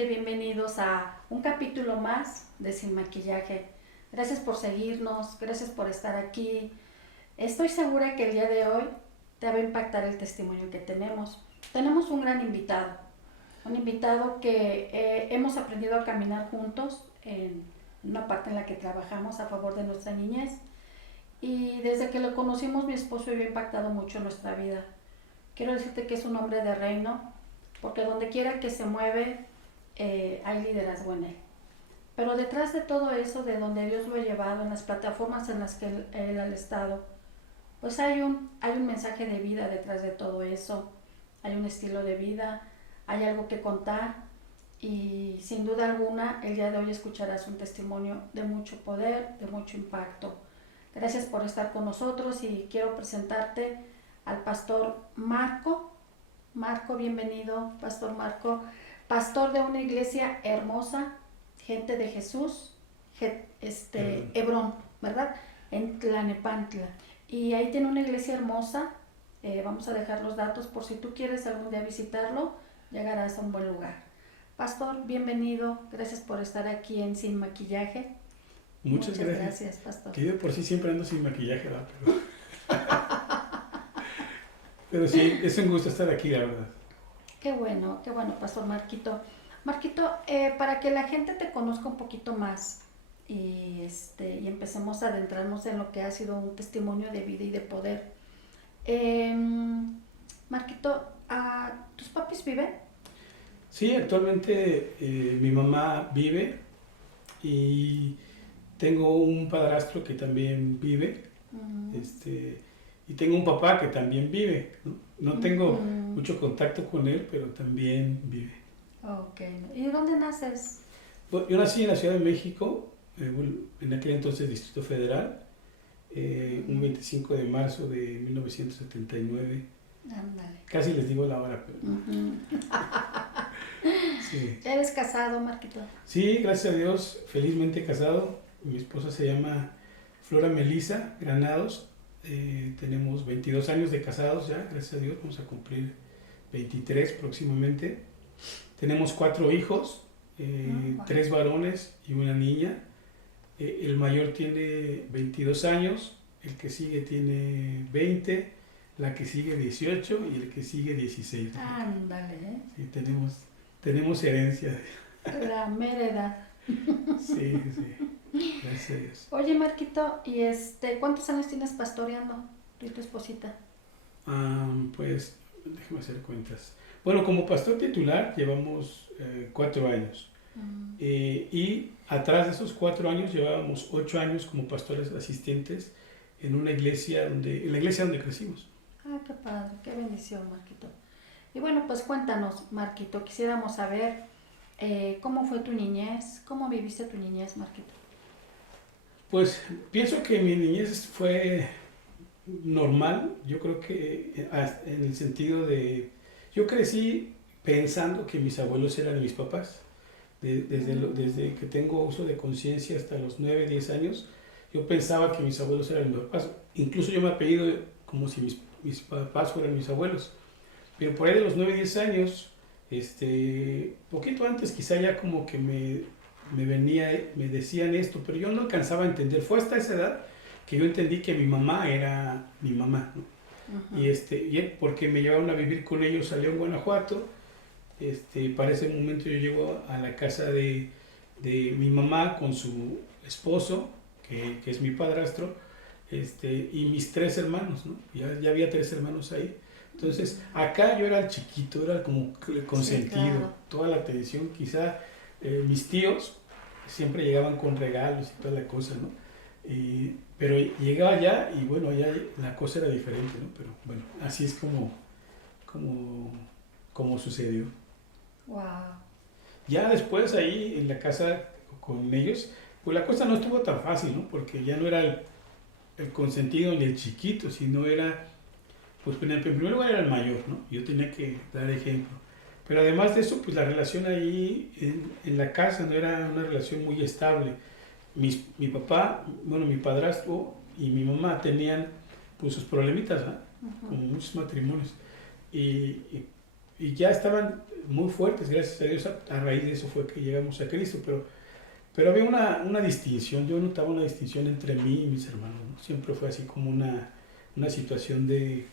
gente, bienvenidos a un capítulo más de Sin Maquillaje. Gracias por seguirnos, gracias por estar aquí. Estoy segura que el día de hoy te va a impactar el testimonio que tenemos. Tenemos un gran invitado, un invitado que hemos aprendido a caminar juntos en una parte en la que trabajamos a favor de nuestra niñez. Y desde que lo conocimos, mi esposo y yo ha impactado mucho nuestra vida. Quiero decirte que es un hombre de reino, porque donde quiera que se mueve hay liderazgo en él. Pero detrás de todo eso, de donde Dios lo ha llevado, en las plataformas en las que él ha estado, pues hay un mensaje de vida detrás de todo eso, hay un estilo de vida, hay algo que contar y sin duda alguna el día de hoy escucharás un testimonio de mucho poder, de mucho impacto. Gracias por estar con nosotros y quiero presentarte al pastor Marco. Marco, bienvenido, Pastor Marco, pastor de una iglesia hermosa, Gente de Jesús, Hebrón, ¿verdad? En Tlalnepantla. Y ahí tiene una iglesia hermosa, vamos a dejar los datos por si tú quieres algún día visitarlo, llegarás a un buen lugar. Pastor, bienvenido, gracias por estar aquí en Sin Maquillaje. Muchas gracias, Pastor. Que yo por sí siempre ando sin maquillaje, ¿verdad? Pero sí, es un gusto estar aquí, la verdad. Qué bueno, Pastor Marquito. Marquito, para que la gente te conozca un poquito más y empecemos a adentrarnos en lo que ha sido un testimonio de vida y de poder. Marquito, ¿tus papis viven? Sí, actualmente mi mamá vive y tengo un padrastro que también vive. Y tengo un papá que también vive, ¿no? No tengo mucho contacto con él, pero también vive. Ok. ¿Y dónde naces? Bueno, yo nací en la Ciudad de México, en aquel entonces Distrito Federal, un 25 de marzo de 1979. Ándale. Casi les digo la hora, pero... Sí. ¿Eres casado, Marquito? Sí, gracias a Dios, felizmente casado. Mi esposa se llama Flora Melisa Granados. Tenemos 22 años de casados ya, gracias a Dios, vamos a cumplir 23 próximamente. Tenemos 4 hijos, 3 varones y una niña. El mayor tiene 22 años, el que sigue tiene 20, la que sigue 18 y el que sigue 16. Ándale, ¿eh? Sí, tenemos herencia. La mera edad. Sí, gracias a Dios. Oye, Marquito, ¿y cuántos años tienes pastoreando tú y tu esposita? Pues, déjame hacer cuentas. Bueno, como pastor titular llevamos 4 años. Y atrás de esos 4 años llevábamos 8 años como pastores asistentes en la iglesia donde crecimos. Ah, qué padre, qué bendición, Marquito. Y bueno, pues cuéntanos, Marquito, quisiéramos saber cómo fue tu niñez, cómo viviste tu niñez, Marquito. Pues pienso que mi niñez fue normal, yo creo que en el sentido de... Yo crecí pensando que mis abuelos eran mis papás. Desde que tengo uso de conciencia hasta los 9, 10 años, yo pensaba que mis abuelos eran mis papás. Incluso yo me apellido como si mis papás fueran mis abuelos. Pero por ahí de los 9, 10 años, poquito antes quizá ya como que me decían esto, pero yo no alcanzaba a entender. Fue hasta esa edad que yo entendí que mi mamá era mi mamá, ¿no? Y porque me llevaron a vivir con ellos a León, Guanajuato. Para ese momento yo llego a la casa de mi mamá con su esposo, que es mi padrastro, y mis 3 hermanos, ¿no? Ya había 3 hermanos ahí. Entonces, acá yo era el chiquito, era como el consentido, sí, claro. Toda la atención, quizá mis tíos siempre llegaban con regalos y toda la cosa, ¿no? Pero llegaba allá y bueno, allá la cosa era diferente, ¿no? Pero bueno, así es como sucedió. Wow. Ya después ahí en la casa con ellos, pues la cosa no estuvo tan fácil, ¿no? Porque ya no era el consentido ni el chiquito, sino era, pues en primer lugar era el mayor, ¿no? Yo tenía que dar ejemplo. Pero además de eso, pues la relación ahí en la casa no era una relación muy estable. Mi papá, bueno, mi padrastro y mi mamá tenían pues sus problemitas, ¿eh? Como muchos matrimonios. Y ya estaban muy fuertes, gracias a Dios, a raíz de eso fue que llegamos a Cristo, pero había una distinción, yo notaba una distinción entre mí y mis hermanos, ¿no? Siempre fue así como una situación de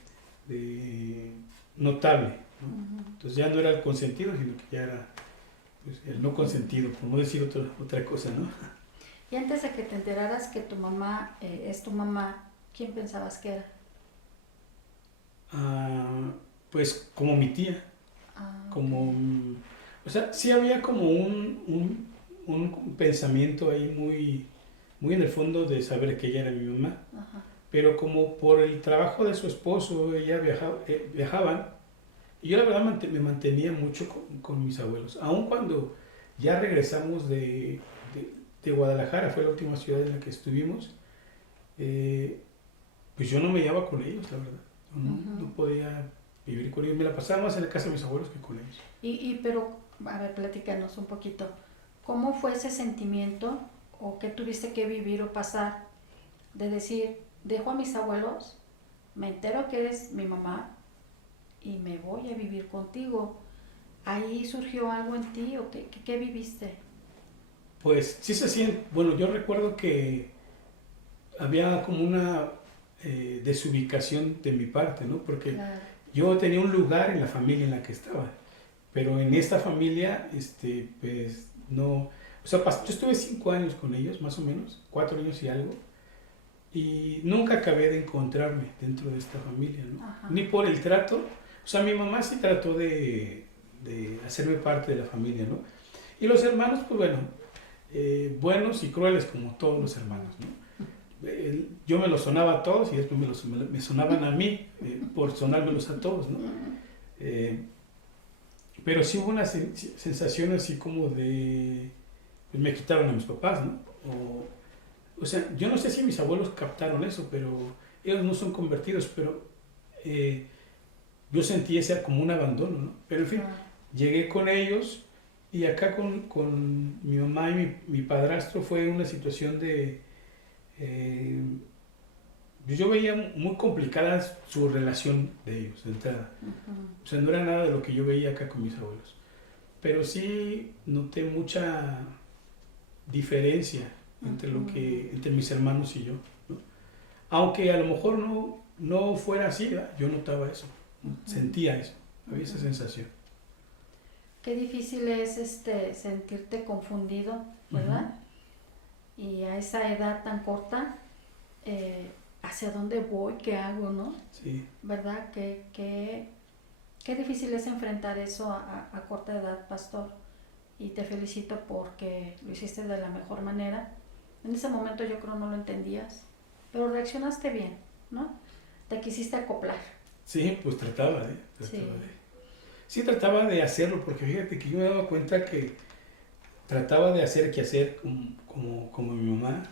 notable, ¿no? Entonces ya no era el consentido, sino que ya era pues, el no consentido, por no decir otra cosa, ¿no? Y antes de que te enteraras que tu mamá es tu mamá, ¿quién pensabas que era? Ah, pues como mi tía, como, Ok. o sea, sí había como un pensamiento ahí muy en el fondo de saber que ella era mi mamá, Ajá. pero como por el trabajo de su esposo, ella viajaban, y yo la verdad me mantenía mucho con mis abuelos, aun cuando ya regresamos de Guadalajara, fue la última ciudad en la que estuvimos, eh, pues yo no me llevaba con ellos, la verdad, no Ujú. podía vivir con ellos, me la pasaba más en la casa de mis abuelos que con ellos. Pero, a ver, platícanos un poquito. ¿Cómo fue ese sentimiento o qué tuviste que vivir o pasar de decir, dejo a mis abuelos, me entero que eres mi mamá y me voy a vivir contigo? ¿Ahí surgió algo en ti o qué viviste? Pues sí se siente, bueno, yo recuerdo que había como una desubicación de mi parte, ¿no? Porque Claro. yo tenía un lugar en la familia en la que estaba, pero en esta familia, pues no, o sea, yo estuve 5 años con ellos, más o menos, 4 años y algo, y nunca acabé de encontrarme dentro de esta familia, ¿no? Ajá. Ni por el trato, o sea, mi mamá sí trató de hacerme parte de la familia, ¿no? Y los hermanos, pues bueno, buenos y crueles como todos los hermanos, ¿no? Yo me los sonaba a todos y después me sonaban a mí por sonármelos a todos, ¿no? Eh, pero sí hubo una sensación así como de, pues me quitaron a mis papás, ¿no? O sea, yo no sé si mis abuelos captaron eso, pero ellos no son convertidos, pero eh, yo sentí ese como un abandono, ¿no? Pero en fin, Claro. llegué con ellos y acá con mi mamá y mi padrastro fue una situación de... eh, yo veía muy complicada su relación de ellos, de entrada. Ujú. O sea, no era nada de lo que yo veía acá con mis abuelos. Pero sí noté mucha diferencia Ujú. entre mis hermanos y yo, ¿no? Aunque a lo mejor no fuera así, ¿verdad? Yo notaba eso, Ujú. sentía eso, había esa Ujú. sensación. Qué difícil es sentirte confundido, Ujú. ¿verdad? Y a esa edad tan corta, ¿hacia dónde voy? ¿Qué hago, no? Sí, ¿Verdad? Qué difícil es enfrentar eso a corta edad, pastor. Y te felicito porque lo hiciste de la mejor manera. En ese momento yo creo no lo entendías, pero reaccionaste bien, ¿no? Te quisiste acoplar. sí, pues Sí. sí trataba de hacerlo, porque fíjate que yo me daba cuenta que trataba de hacer que hacer como mi mamá,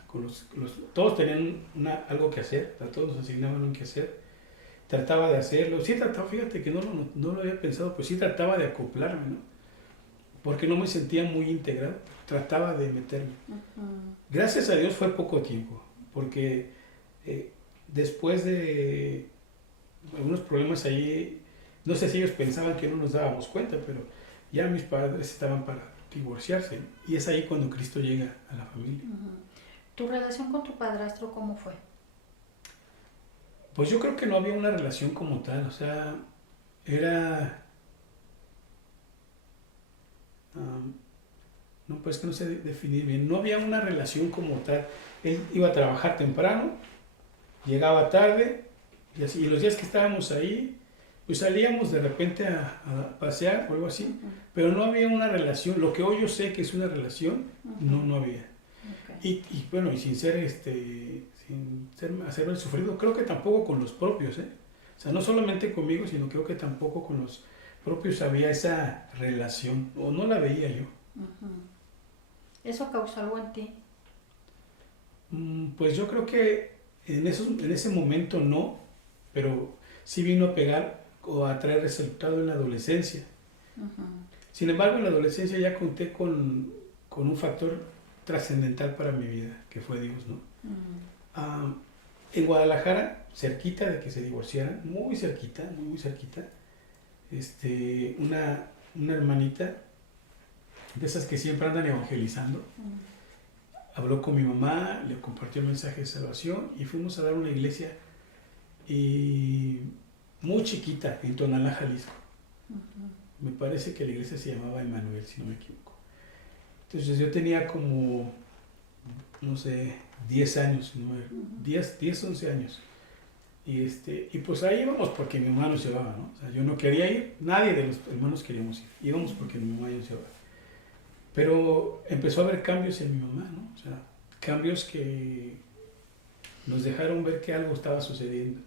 todos tenían algo que hacer, a todos nos asignaban un que hacer, trataba de hacerlo, sí trataba, fíjate que no lo había pensado, pues sí trataba de acoplarme, ¿no? Porque no me sentía muy integrado, trataba de meterme. Ujú. Gracias a Dios fue poco tiempo, porque eh, después de algunos problemas ahí, no sé si ellos pensaban que no nos dábamos cuenta, pero ya mis padres estaban para divorciarse, y es ahí cuando Cristo llega a la familia. Ujú. ¿Tu relación con tu padrastro cómo fue? Pues yo creo que no había una relación como tal, o sea, era... um, no, pues que no sé definir bien, no había una relación como tal. Él iba a trabajar temprano, llegaba tarde, y así, y los días que estábamos ahí, pues salíamos de repente a pasear o algo así, Ujú. pero no había una relación, lo que hoy yo sé que es una relación, Ujú. no había. Ok. Y bueno, y sin ser hacerme sufrido, creo que tampoco con los propios, ¿eh? O sea, no solamente conmigo, sino creo que tampoco con los propios había esa relación, o no la veía yo. Ujú. ¿Eso causó algo en ti? Pues yo creo que en ese momento no, pero sí vino a pegar o a traer resultado en la adolescencia. Ujú. Sin embargo, en la adolescencia ya conté con un factor trascendental para mi vida, que fue Dios, ¿no? Ujú. Ah, en Guadalajara, cerquita de que se divorciaran, muy cerquita, una una hermanita de esas que siempre andan evangelizando. Habló con mi mamá, le compartió el mensaje de salvación y fuimos a dar una iglesia y muy chiquita en Tonalá, Jalisco. Me parece que la iglesia se llamaba Emanuel, si no me equivoco. Entonces yo tenía como, no sé, 10 años, 10, 11 años. Y pues ahí íbamos porque mi mamá nos llevaba, ¿no? O sea, yo no quería ir, nadie de los hermanos queríamos ir. Íbamos porque mi mamá nos llevaba. Pero empezó a haber cambios en mi mamá, ¿no? O sea, cambios que nos dejaron ver que algo estaba sucediendo.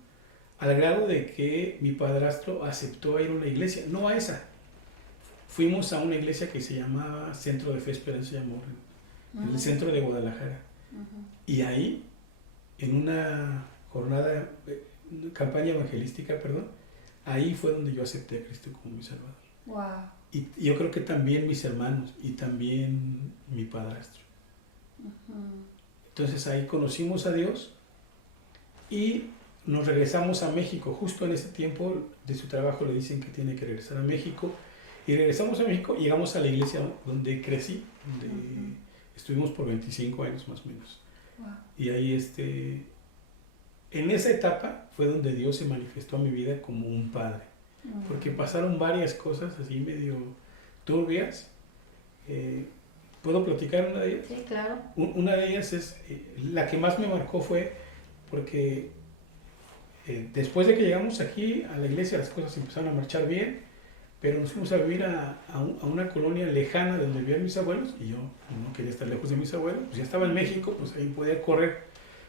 Al grado de que mi padrastro aceptó ir a una iglesia, no a esa. Fuimos a una iglesia que se llamaba Centro de Fe, Esperanza y Amor, en el centro de Guadalajara. Y ahí, en una jornada, campaña evangelística, perdón, ahí fue donde yo acepté a Cristo como mi Salvador. Wow. Y yo creo que también mis hermanos y también mi padrastro. Entonces ahí conocimos a Dios y nos regresamos a México. Justo en ese tiempo de su trabajo le dicen que tiene que regresar a México. Y regresamos a México y llegamos a la iglesia donde crecí, donde estuvimos por 25 años más o menos. Wow. Y ahí en esa etapa fue donde Dios se manifestó a mi vida como un padre. Porque pasaron varias cosas así medio turbias. ¿Puedo platicar una de ellas? Sí, claro. Una de ellas es, la que más me marcó fue porque después de que llegamos aquí a la iglesia las cosas empezaron a marchar bien, pero nos fuimos a vivir a una colonia lejana de donde vivían mis abuelos y yo no quería estar lejos de mis abuelos, pues ya estaba en México, pues ahí podía correr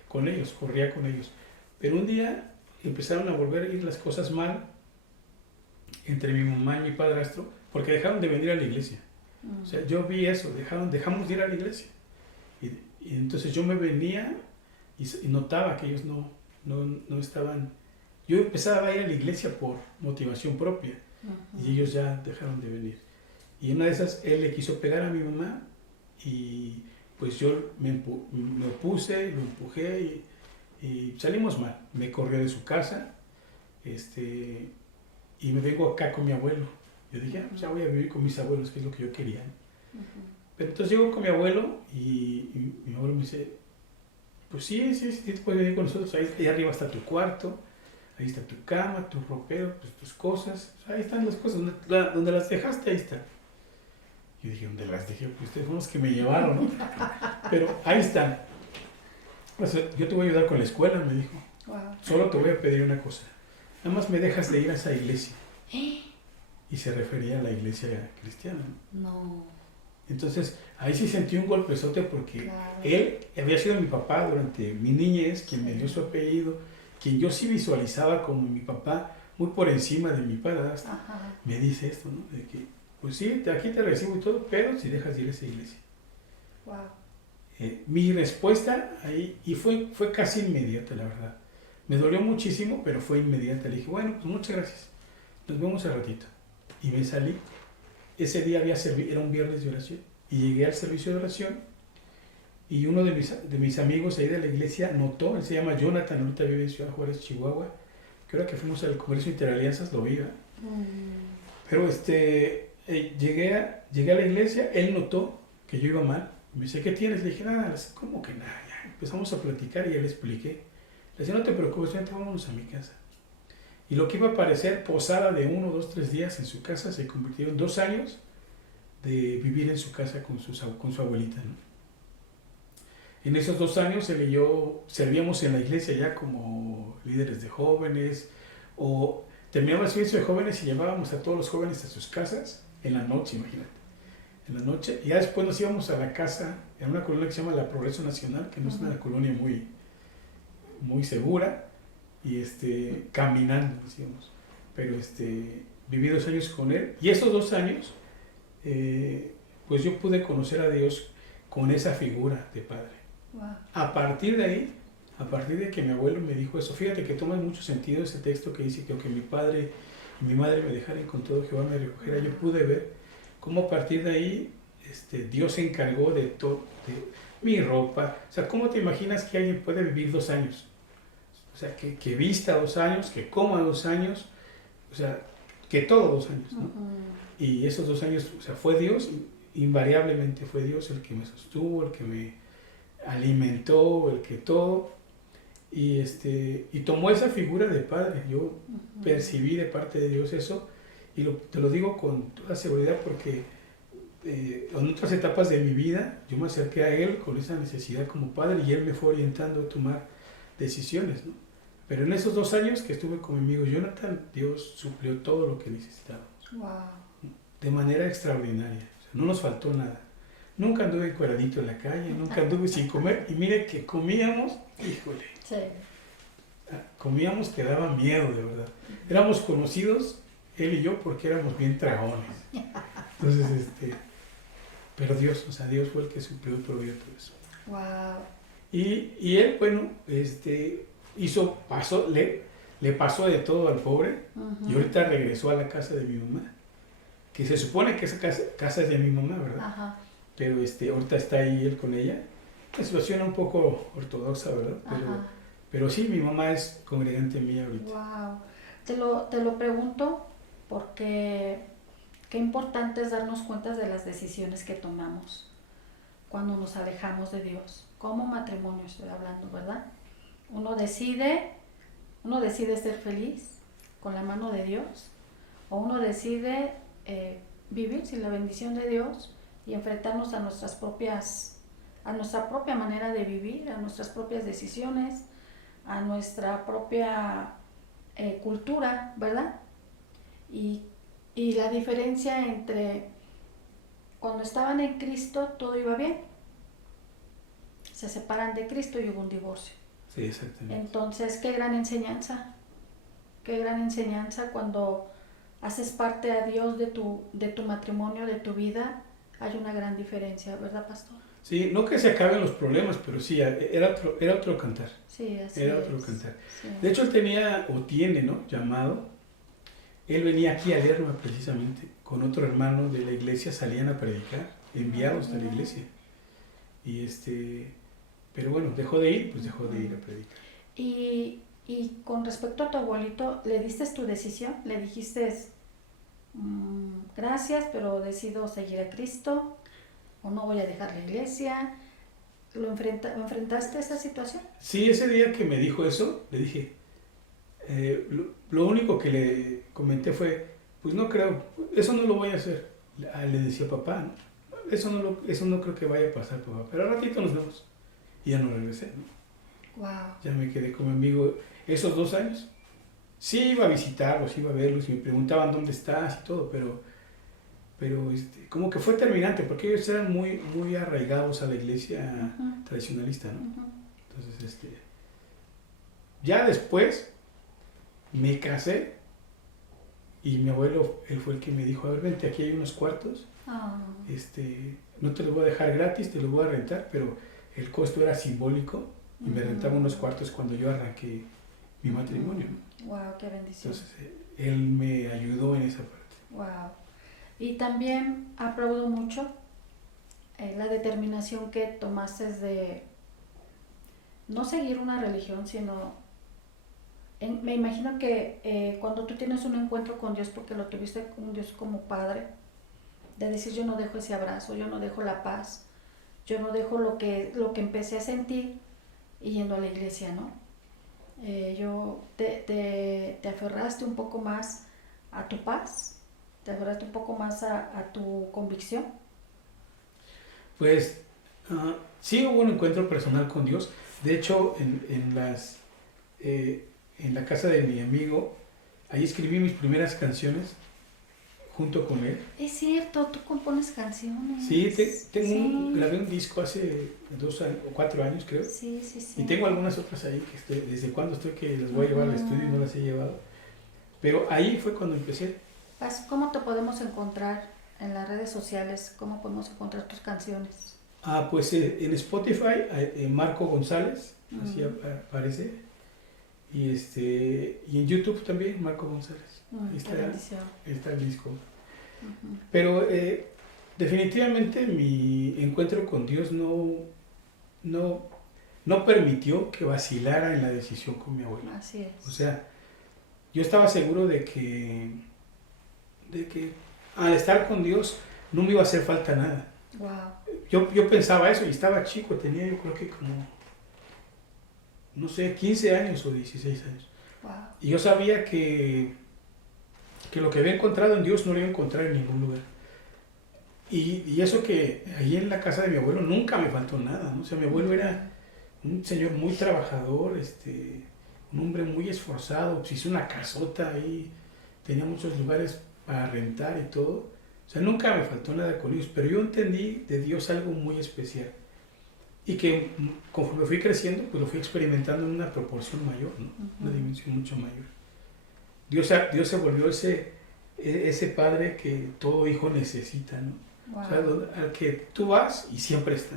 con ellos, corría con ellos. Pero un día empezaron a volver a ir las cosas mal entre mi mamá y mi padrastro, porque dejaron de venir a la iglesia. O sea, yo vi eso, dejamos de ir a la iglesia. Y entonces yo me venía y notaba que ellos no estaban... Yo empezaba a ir a la iglesia por motivación propia, y ellos ya dejaron de venir. Y una de esas, él le quiso pegar a mi mamá, y pues yo me opuse, lo empujé, y salimos mal. Me corrió de su casa, y me vengo acá con mi abuelo. Yo dije, pues ya voy a vivir con mis abuelos, que es lo que yo quería. Pero entonces llego con mi abuelo y mi abuelo me dice, pues sí, te puedes venir con nosotros, ahí arriba está tu cuarto, ahí está tu cama, tu ropero, pues, tus cosas, o sea, ahí están las cosas, donde las dejaste, ahí está. Yo dije, ¿dónde las dejé? Pues ustedes fueron los que me llevaron, ¿no? Pero ahí están. O sea, yo te voy a ayudar con la escuela, me dijo. Wow. Solo te voy a pedir una cosa. Nada más me dejas de ir a esa iglesia. Y se refería a la iglesia cristiana. No. Entonces, ahí sí sentí un golpezote porque Claro. él había sido mi papá durante mi niñez, quien me dio su apellido, quien yo sí visualizaba como mi papá, muy por encima de mi padrastro. Me dice esto, ¿no? De que, pues sí, aquí te recibo y todo, pero si dejas de ir a esa iglesia. Wow. Mi respuesta ahí, y fue casi inmediata, la verdad. Me dolió muchísimo, pero fue inmediata. Le dije, bueno, pues muchas gracias. Nos vemos al ratito. Y me salí. Ese día era un viernes de oración. Y llegué al servicio de oración. Y uno de mis amigos ahí de la iglesia notó, él se llama Jonathan, ahorita vive en Ciudad Juárez, Chihuahua. Que ahora que fuimos al Comercio Interalianzas lo vi, ¿verdad? Pero llegué a la iglesia, él notó que yo iba mal. Me dice, ¿qué tienes? Le dije, nada, ¿cómo que nada? Ya empezamos a platicar y ya le expliqué. Le dije, no te preocupes, vente, vámonos a mi casa. Y lo que iba a parecer posada de 1, 2, 3 días en su casa se convirtió en 2 años de vivir en su casa con su abuelita, ¿no? En esos 2 años él y yo servíamos en la iglesia ya como líderes de jóvenes, o terminaba el servicio de jóvenes y llevábamos a todos los jóvenes a sus casas en la noche, imagínate. En la noche, y ya después nos íbamos a la casa, en una colonia que se llama La Progreso Nacional, que no es una colonia muy segura, y caminando, decíamos. Pero viví 2 años con él, y esos 2 años, pues yo pude conocer a Dios con esa figura de padre. Wow. A partir de ahí, a partir de que mi abuelo me dijo eso, fíjate que toma mucho sentido ese texto que dice que aunque mi padre y mi madre me dejaren, con todo Jehová me recogerá. Yo pude ver cómo a partir de ahí Dios se encargó de todo, de mi ropa. O sea, ¿cómo te imaginas que alguien puede vivir 2 años? O sea, que vista 2 años, que coma 2 años, o sea, que todo 2 años, ¿no? Y esos 2 años, o sea, fue Dios, invariablemente fue Dios el que me sostuvo, el que me alimentó, el que todo. Y tomó esa figura de padre. Yo percibí de parte de Dios eso, y te lo digo con toda seguridad porque en otras etapas de mi vida yo me acerqué a Él con esa necesidad como padre, y Él me fue orientando a tomar decisiones, ¿no? Pero en esos 2 años que estuve con mi amigo Jonathan, Dios suplió todo lo que necesitábamos. Wow. De manera extraordinaria. O sea, no nos faltó nada. Nunca anduve encueradito en la calle, nunca anduve sin comer. Y mire que comíamos, híjole, Sí. comíamos que daba miedo, de verdad. Éramos conocidos, él y yo, porque éramos bien tragones. Entonces, pero Dios, o sea, Dios fue el que suplió y proveyó todo eso. Wow. Y él, bueno, le pasó de todo al pobre, y ahorita regresó a la casa de mi mamá, que se supone que esa casa es de mi mamá, ¿verdad? Ajá. Pero ahorita está ahí él con ella. Una situación un poco ortodoxa, ¿verdad? Pero sí, mi mamá es congregante mía ahorita. Wow. Te lo pregunto porque qué importante es darnos cuenta de las decisiones que tomamos cuando nos alejamos de Dios. Como matrimonio estoy hablando, ¿verdad? Uno decide ser feliz con la mano de Dios, o uno decide vivir sin la bendición de Dios y enfrentarnos a nuestra propia manera de vivir, a nuestras propias decisiones, a nuestra propia cultura, ¿verdad? Y la diferencia entre cuando estaban en Cristo todo iba bien, se separan de Cristo y hubo un divorcio. Sí, exactamente. Entonces, qué gran enseñanza cuando haces parte a Dios de tu matrimonio, de tu vida, hay una gran diferencia, ¿verdad, pastor? Sí, no que se acaben los problemas, pero sí, era otro cantar. Sí, así Era es. otro cantar. Sí. De hecho, él tenía, o tiene, ¿no? Llamado. Él venía aquí a Lerma precisamente, con otro hermano de la iglesia, salían a predicar, enviados a la iglesia. Pero bueno, dejó de ir a predicar. Y con respecto a tu abuelito, ¿le diste tu decisión? ¿Le dijiste, gracias, pero decido seguir a Cristo, o no voy a dejar la iglesia? ¿Enfrentaste esa situación? Sí, ese día que me dijo eso, le dije, lo único que le comenté fue, pues no creo, eso no lo voy a hacer. Le decía papá, ¿no? Eso no creo que vaya a pasar, papá, pero al ratito nos vemos. Y ya no regresé, ¿no? Wow. Ya me quedé con mi amigo esos 2 años. Sí iba a visitarlos, iba a verlos, y me preguntaban dónde estás y todo, pero como que fue terminante, porque ellos eran muy, muy arraigados a la iglesia tradicionalista, ¿no? Entonces, ya después me casé, y mi abuelo, él fue el que me dijo, a ver, vente, aquí hay unos cuartos, no te los voy a dejar gratis, te los voy a rentar, pero el costo era simbólico, y me rentaba unos cuartos cuando yo arranqué mi matrimonio. Wow, qué bendición. Entonces, él me ayudó en esa parte. Wow. Y también aplaudo mucho la determinación que tomaste de no seguir una religión, sino me imagino que cuando tú tienes un encuentro con Dios, porque lo tuviste con Dios como padre, de decir, yo no dejo ese abrazo, yo no dejo la paz, yo no dejo lo que empecé a sentir y yendo a la iglesia, ¿no? Te aferraste un poco más a tu paz, te aferraste un poco más a tu convicción. Pues sí hubo un encuentro personal con Dios. De hecho, en la casa de mi amigo, ahí escribí mis primeras canciones junto con él. Es cierto, tú compones canciones. Sí, grabé un disco hace 2 años, o 4 años, creo. Sí. Y tengo algunas otras ahí desde cuando estoy que las voy a llevar al estudio y no las he llevado. Pero ahí fue cuando empecé. ¿Cómo te podemos encontrar en las redes sociales? ¿Cómo podemos encontrar tus canciones? Pues en Spotify, Marco González, así aparece. Y en YouTube también, Marco González. Ahí está el disco. Pero definitivamente mi encuentro con Dios no permitió que vacilara en la decisión con mi abuelo. Así es. O sea, yo estaba seguro de que al estar con Dios no me iba a hacer falta nada. Wow. Yo pensaba eso y estaba chico, tenía yo creo que como, no sé, 15 años o 16 años. Wow. Y yo sabía que lo que había encontrado en Dios no lo iba a encontrar en ningún lugar. Y eso que ahí en la casa de mi abuelo nunca me faltó nada, ¿no? O sea, mi abuelo era un señor muy trabajador, un hombre muy esforzado, pues hizo una casota ahí, tenía muchos lugares para rentar y todo. O sea, nunca me faltó nada con ellos, pero yo entendí de Dios algo muy especial. Y que conforme fui creciendo, pues lo fui experimentando en una proporción mayor, ¿no? Una dimensión mucho mayor. Dios se volvió ese padre que todo hijo necesita, ¿no? Wow. O sea, al que tú vas y siempre está.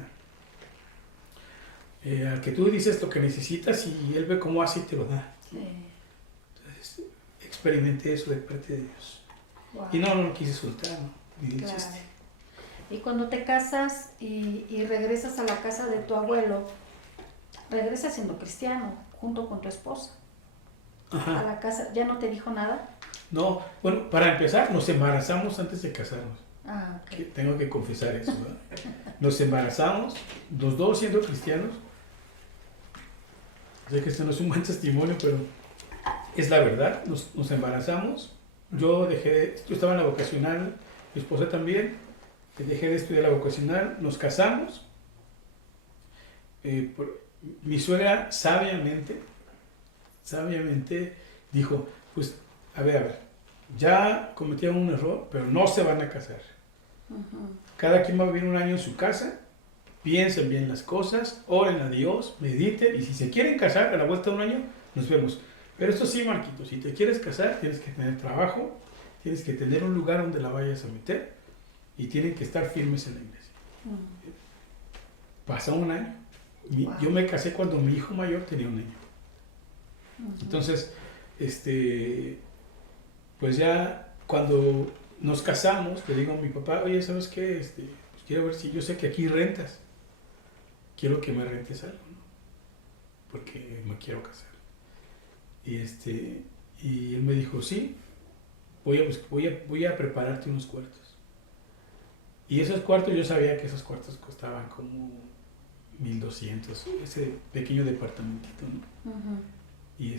Al que tú dices lo que necesitas y él ve cómo hace y te lo da. Sí. Entonces, experimenté eso de parte de Dios. Wow. Y no lo quise soltar, ¿no? Ni de Claro. chiste. Y cuando te casas y regresas a la casa de tu abuelo, regresas siendo cristiano, junto con tu esposa. Ajá. A la casa, ¿ya no te dijo nada? No, bueno, para empezar, nos embarazamos antes de casarnos. Ah, ok. Tengo que confesar eso, ¿verdad? Nos embarazamos, los dos siendo cristianos. Sé que este no es un buen testimonio, pero es la verdad. Nos embarazamos. Yo estaba en la vocacional, mi esposa también. Dejé de estudiar la vocacional, nos casamos. Mi suegra sabiamente dijo, pues, a ver, ya cometieron un error, pero no se van a casar. Cada quien va a vivir un año en su casa, piensen bien las cosas, oren a Dios, mediten, y si se quieren casar a la vuelta de un año, nos vemos. Pero esto sí, Marquito, si te quieres casar, tienes que tener trabajo, tienes que tener un lugar donde la vayas a meter, y tienen que estar firmes en la iglesia. Pasó un año. Wow. Yo me casé cuando mi hijo mayor tenía un año. Entonces, pues ya cuando nos casamos, le digo a mi papá, oye, ¿sabes qué? Pues quiero ver si yo sé que aquí rentas. Quiero que me rentes algo, ¿no? Porque me quiero casar. Y él me dijo, sí, voy a prepararte unos cuartos. Y esos cuartos, yo sabía que esos cuartos costaban como 1,200, ese pequeño departamentito, ¿no? Y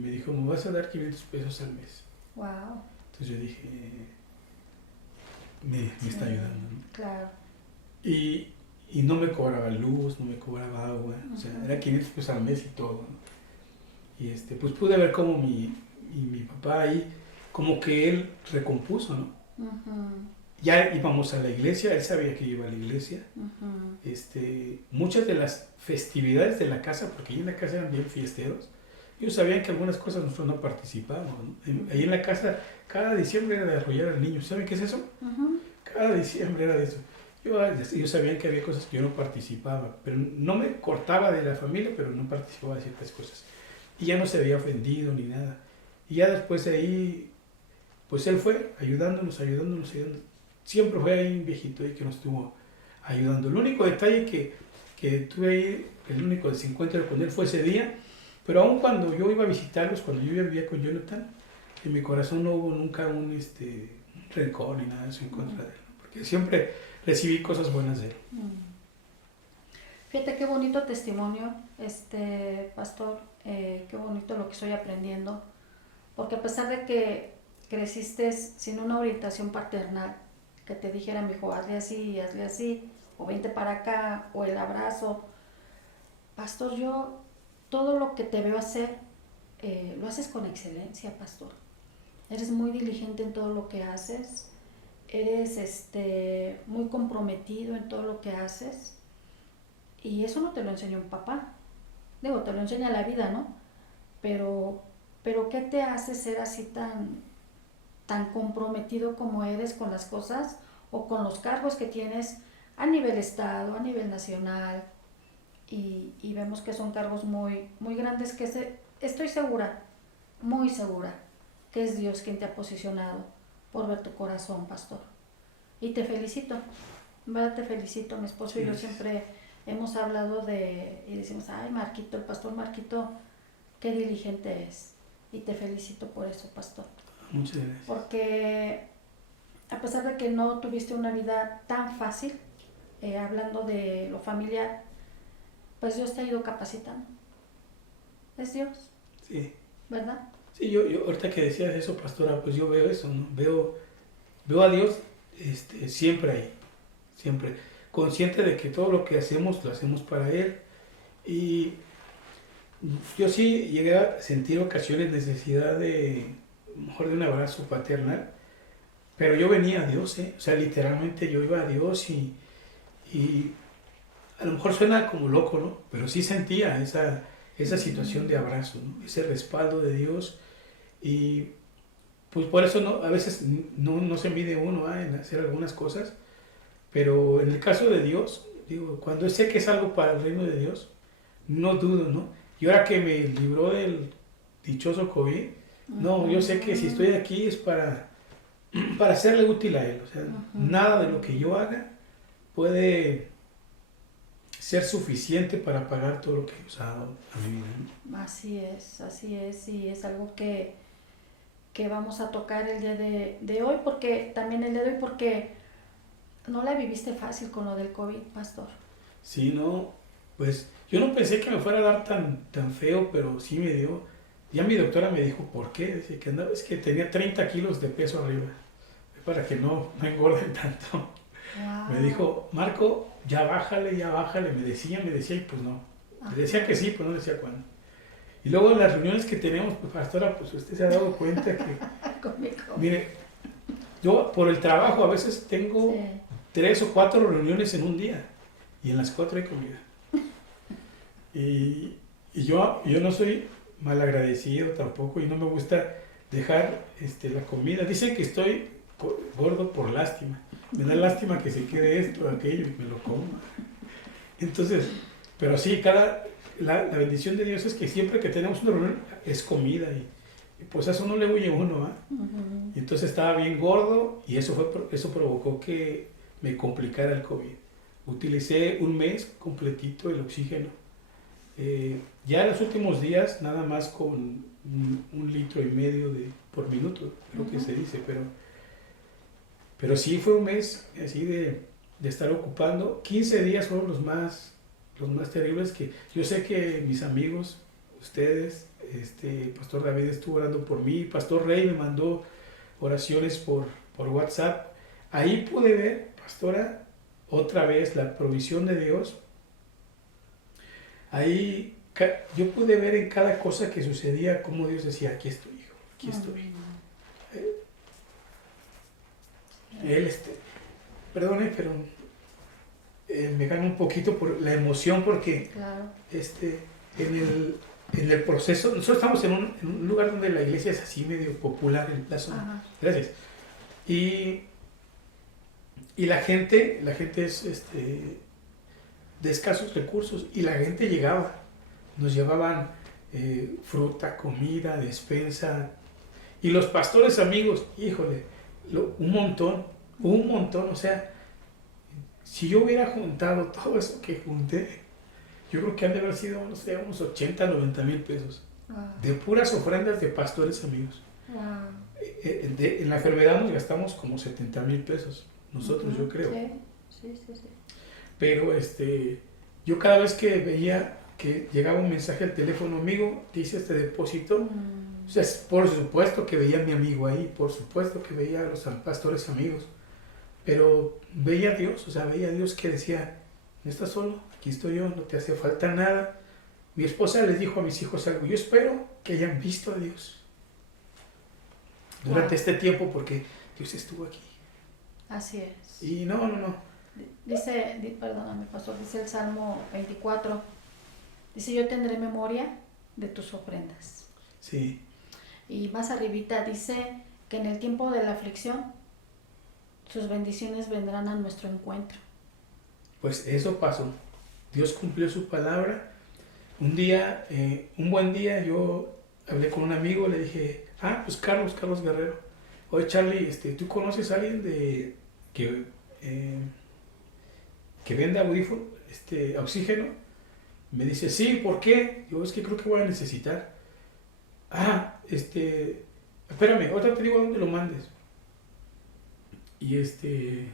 me dijo, me vas a dar 500 pesos al mes. Wow. Entonces yo dije, me está ayudando, ¿no? Claro. Y no me cobraba luz, no me cobraba agua, o sea, era 500 pesos al mes y todo, ¿no? Y pues pude ver cómo mi papá ahí, como que él recompuso, ¿no? Ya íbamos a la iglesia, él sabía que yo iba a la iglesia. Muchas de las festividades de la casa, porque ahí en la casa eran bien fiesteros, ellos sabían que algunas cosas nosotros no participábamos, ¿no? Ahí en la casa, cada diciembre era de arrollar al niño. ¿Saben qué es eso? Cada diciembre era de eso. Yo sabían que había cosas que yo no participaba, pero no me cortaba de la familia, pero no participaba de ciertas cosas. Y ya no se había ofendido ni nada. Y ya después de ahí, pues él fue ayudándonos. Siempre fue ahí un viejito ahí que nos estuvo ayudando. El único detalle que tuve ahí, el único desencuentro con él fue ese día, pero aun cuando yo iba a visitarlos, cuando yo vivía con Jonathan, en mi corazón no hubo nunca un rencor ni nada de eso en contra de él, porque siempre recibí cosas buenas de él. Fíjate qué bonito testimonio, pastor, qué bonito lo que estoy aprendiendo, porque a pesar de que creciste sin una orientación paternal, que te dijera, mi hijo, hazle así, o vente para acá, o el abrazo, pastor, yo todo lo que te veo hacer, lo haces con excelencia, pastor. Eres muy diligente en todo lo que haces, eres muy comprometido en todo lo que haces, y eso no te lo enseñó un papá. Digo, te lo enseña la vida, ¿no? Pero ¿qué te hace ser así tan comprometido como eres con las cosas o con los cargos que tienes a nivel estado, a nivel nacional? Y vemos que son cargos muy, muy grandes que estoy segura, muy segura, que es Dios quien te ha posicionado por ver tu corazón, pastor. Y te felicito, en verdad te felicito. Mi esposo y yo siempre hemos hablado y decimos, ay, Marquito, el pastor Marquito, qué diligente es. Y te felicito por eso, pastor. Muchas gracias. Porque a pesar de que no tuviste una vida tan fácil, hablando de lo familiar, pues Dios te ha ido capacitando. Es Dios, Sí, ¿verdad? sí, yo ahorita que decías eso, pastora, pues yo veo eso, ¿no? Veo a Dios siempre ahí, siempre, consciente de que todo lo que hacemos lo hacemos para Él. Y yo sí llegué a sentir ocasiones necesidad de, a lo mejor de un abrazo paternal, pero yo venía a Dios, ¿eh? O sea, literalmente yo iba a Dios y a lo mejor suena como loco, ¿no? Pero sí sentía esa situación de abrazo, ¿no? Ese respaldo de Dios y pues por eso no, a veces no se mide uno en hacer algunas cosas, pero en el caso de Dios, digo, cuando sé que es algo para el reino de Dios, no dudo, ¿no? Y ahora que me libró del dichoso COVID, no, yo sé que si estoy aquí es para serle útil a Él, o sea, nada de lo que yo haga puede ser suficiente para pagar todo lo que he usado a mi vida, ¿no? Así es, y es algo que vamos a tocar el día de hoy, porque también el día de hoy, porque no la viviste fácil con lo del COVID, pastor. Sí, no, pues yo no pensé que me fuera a dar tan feo, pero sí me dio. Ya mi doctora me dijo, ¿por qué? Dice que andaba, es que tenía 30 kilos de peso arriba, para que no engorden tanto. Wow. Me dijo, Marco, ya bájale, me decía, y pues no. Me decía que sí, pues no decía cuándo. Y luego en las reuniones que tenemos, pues pastora, pues usted se ha dado cuenta que, Conmigo. mire, yo por el trabajo a veces tengo Sí. 3 o 4 reuniones en un día y en las 4 hay comida. Y yo no soy malagradecido tampoco y no me gusta dejar la comida. Dicen que estoy gordo por lástima. Me da lástima que se quede esto, aquello y me lo como. Entonces, pero sí, la bendición de Dios es que siempre que tenemos una reunión es comida y pues a eso no le huye uno, ¿ah? Y entonces estaba bien gordo y eso provocó que me complicara el COVID. Utilicé un mes completito el oxígeno. Ya en los últimos días nada más con 1,5 litros por minuto, creo que se dice, pero sí fue un mes así de estar ocupando. 15 días fueron los más terribles, que yo sé que mis amigos, ustedes, Pastor David estuvo orando por mí, Pastor Rey me mandó oraciones por WhatsApp. Ahí pude ver, pastora, otra vez la provisión de Dios. Ahí yo pude ver en cada cosa que sucedía cómo Dios decía, aquí estoy, hijo, aquí estoy. Él, perdone, pero me gana un poquito por la emoción porque Claro. en el proceso, nosotros estamos en un lugar donde la iglesia es así medio popular en la zona. Ajá. Gracias. Y la gente es de escasos recursos y la gente llegaba, nos llevaban fruta, comida, despensa y los pastores amigos, híjole, un montón, o sea, si yo hubiera juntado todo eso que junté, yo creo que han de haber sido, no sé, unos 80, 90 mil pesos Wow. de puras ofrendas de pastores amigos. Wow. En la enfermedad nos gastamos como 70 mil pesos, nosotros, yo creo. Sí. Pero yo cada vez que veía que llegaba un mensaje al teléfono, amigo, te hice este depósito, o sea, por supuesto que veía a mi amigo ahí, por supuesto que veía a los pastores amigos, pero veía a Dios, o sea, veía a Dios que decía, no estás solo, aquí estoy yo, no te hace falta nada. Mi esposa les dijo a mis hijos algo, yo espero que hayan visto a Dios durante este tiempo porque Dios estuvo aquí. Así es. Y no. Perdóname, pastor, dice el Salmo 24, dice, yo tendré memoria de tus ofrendas. Sí. Y más arribita dice que en el tiempo de la aflicción, sus bendiciones vendrán a nuestro encuentro. Pues eso pasó. Dios cumplió su palabra. Un día, un buen día, yo hablé con un amigo, le dije, pues Carlos Guerrero. Oye, Charlie, ¿tú conoces a alguien que vende audífono, oxígeno? Me dice, sí, ¿por qué? Yo, es que creo que voy a necesitar. Espérame, ahorita te digo a dónde lo mandes. y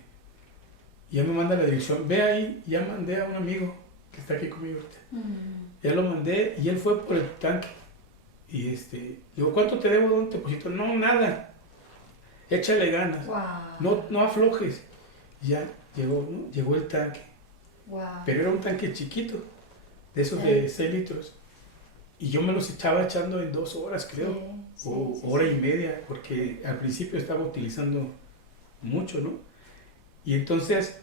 ya me manda la dirección, ve ahí, ya mandé a un amigo que está aquí conmigo ahorita. Ya lo mandé y él fue por el tanque. Y digo, ¿cuánto te debo? ¿Dónde te deposito? No, nada. Échale ganas. Wow. No aflojes. Ya llegó, ¿no? Llegó el tanque. Wow. Pero era un tanque chiquito, de esos de 6 litros. Y yo me los estaba echando en 2 horas, creo. O hora y media, porque al principio estaba utilizando mucho, ¿no? Y entonces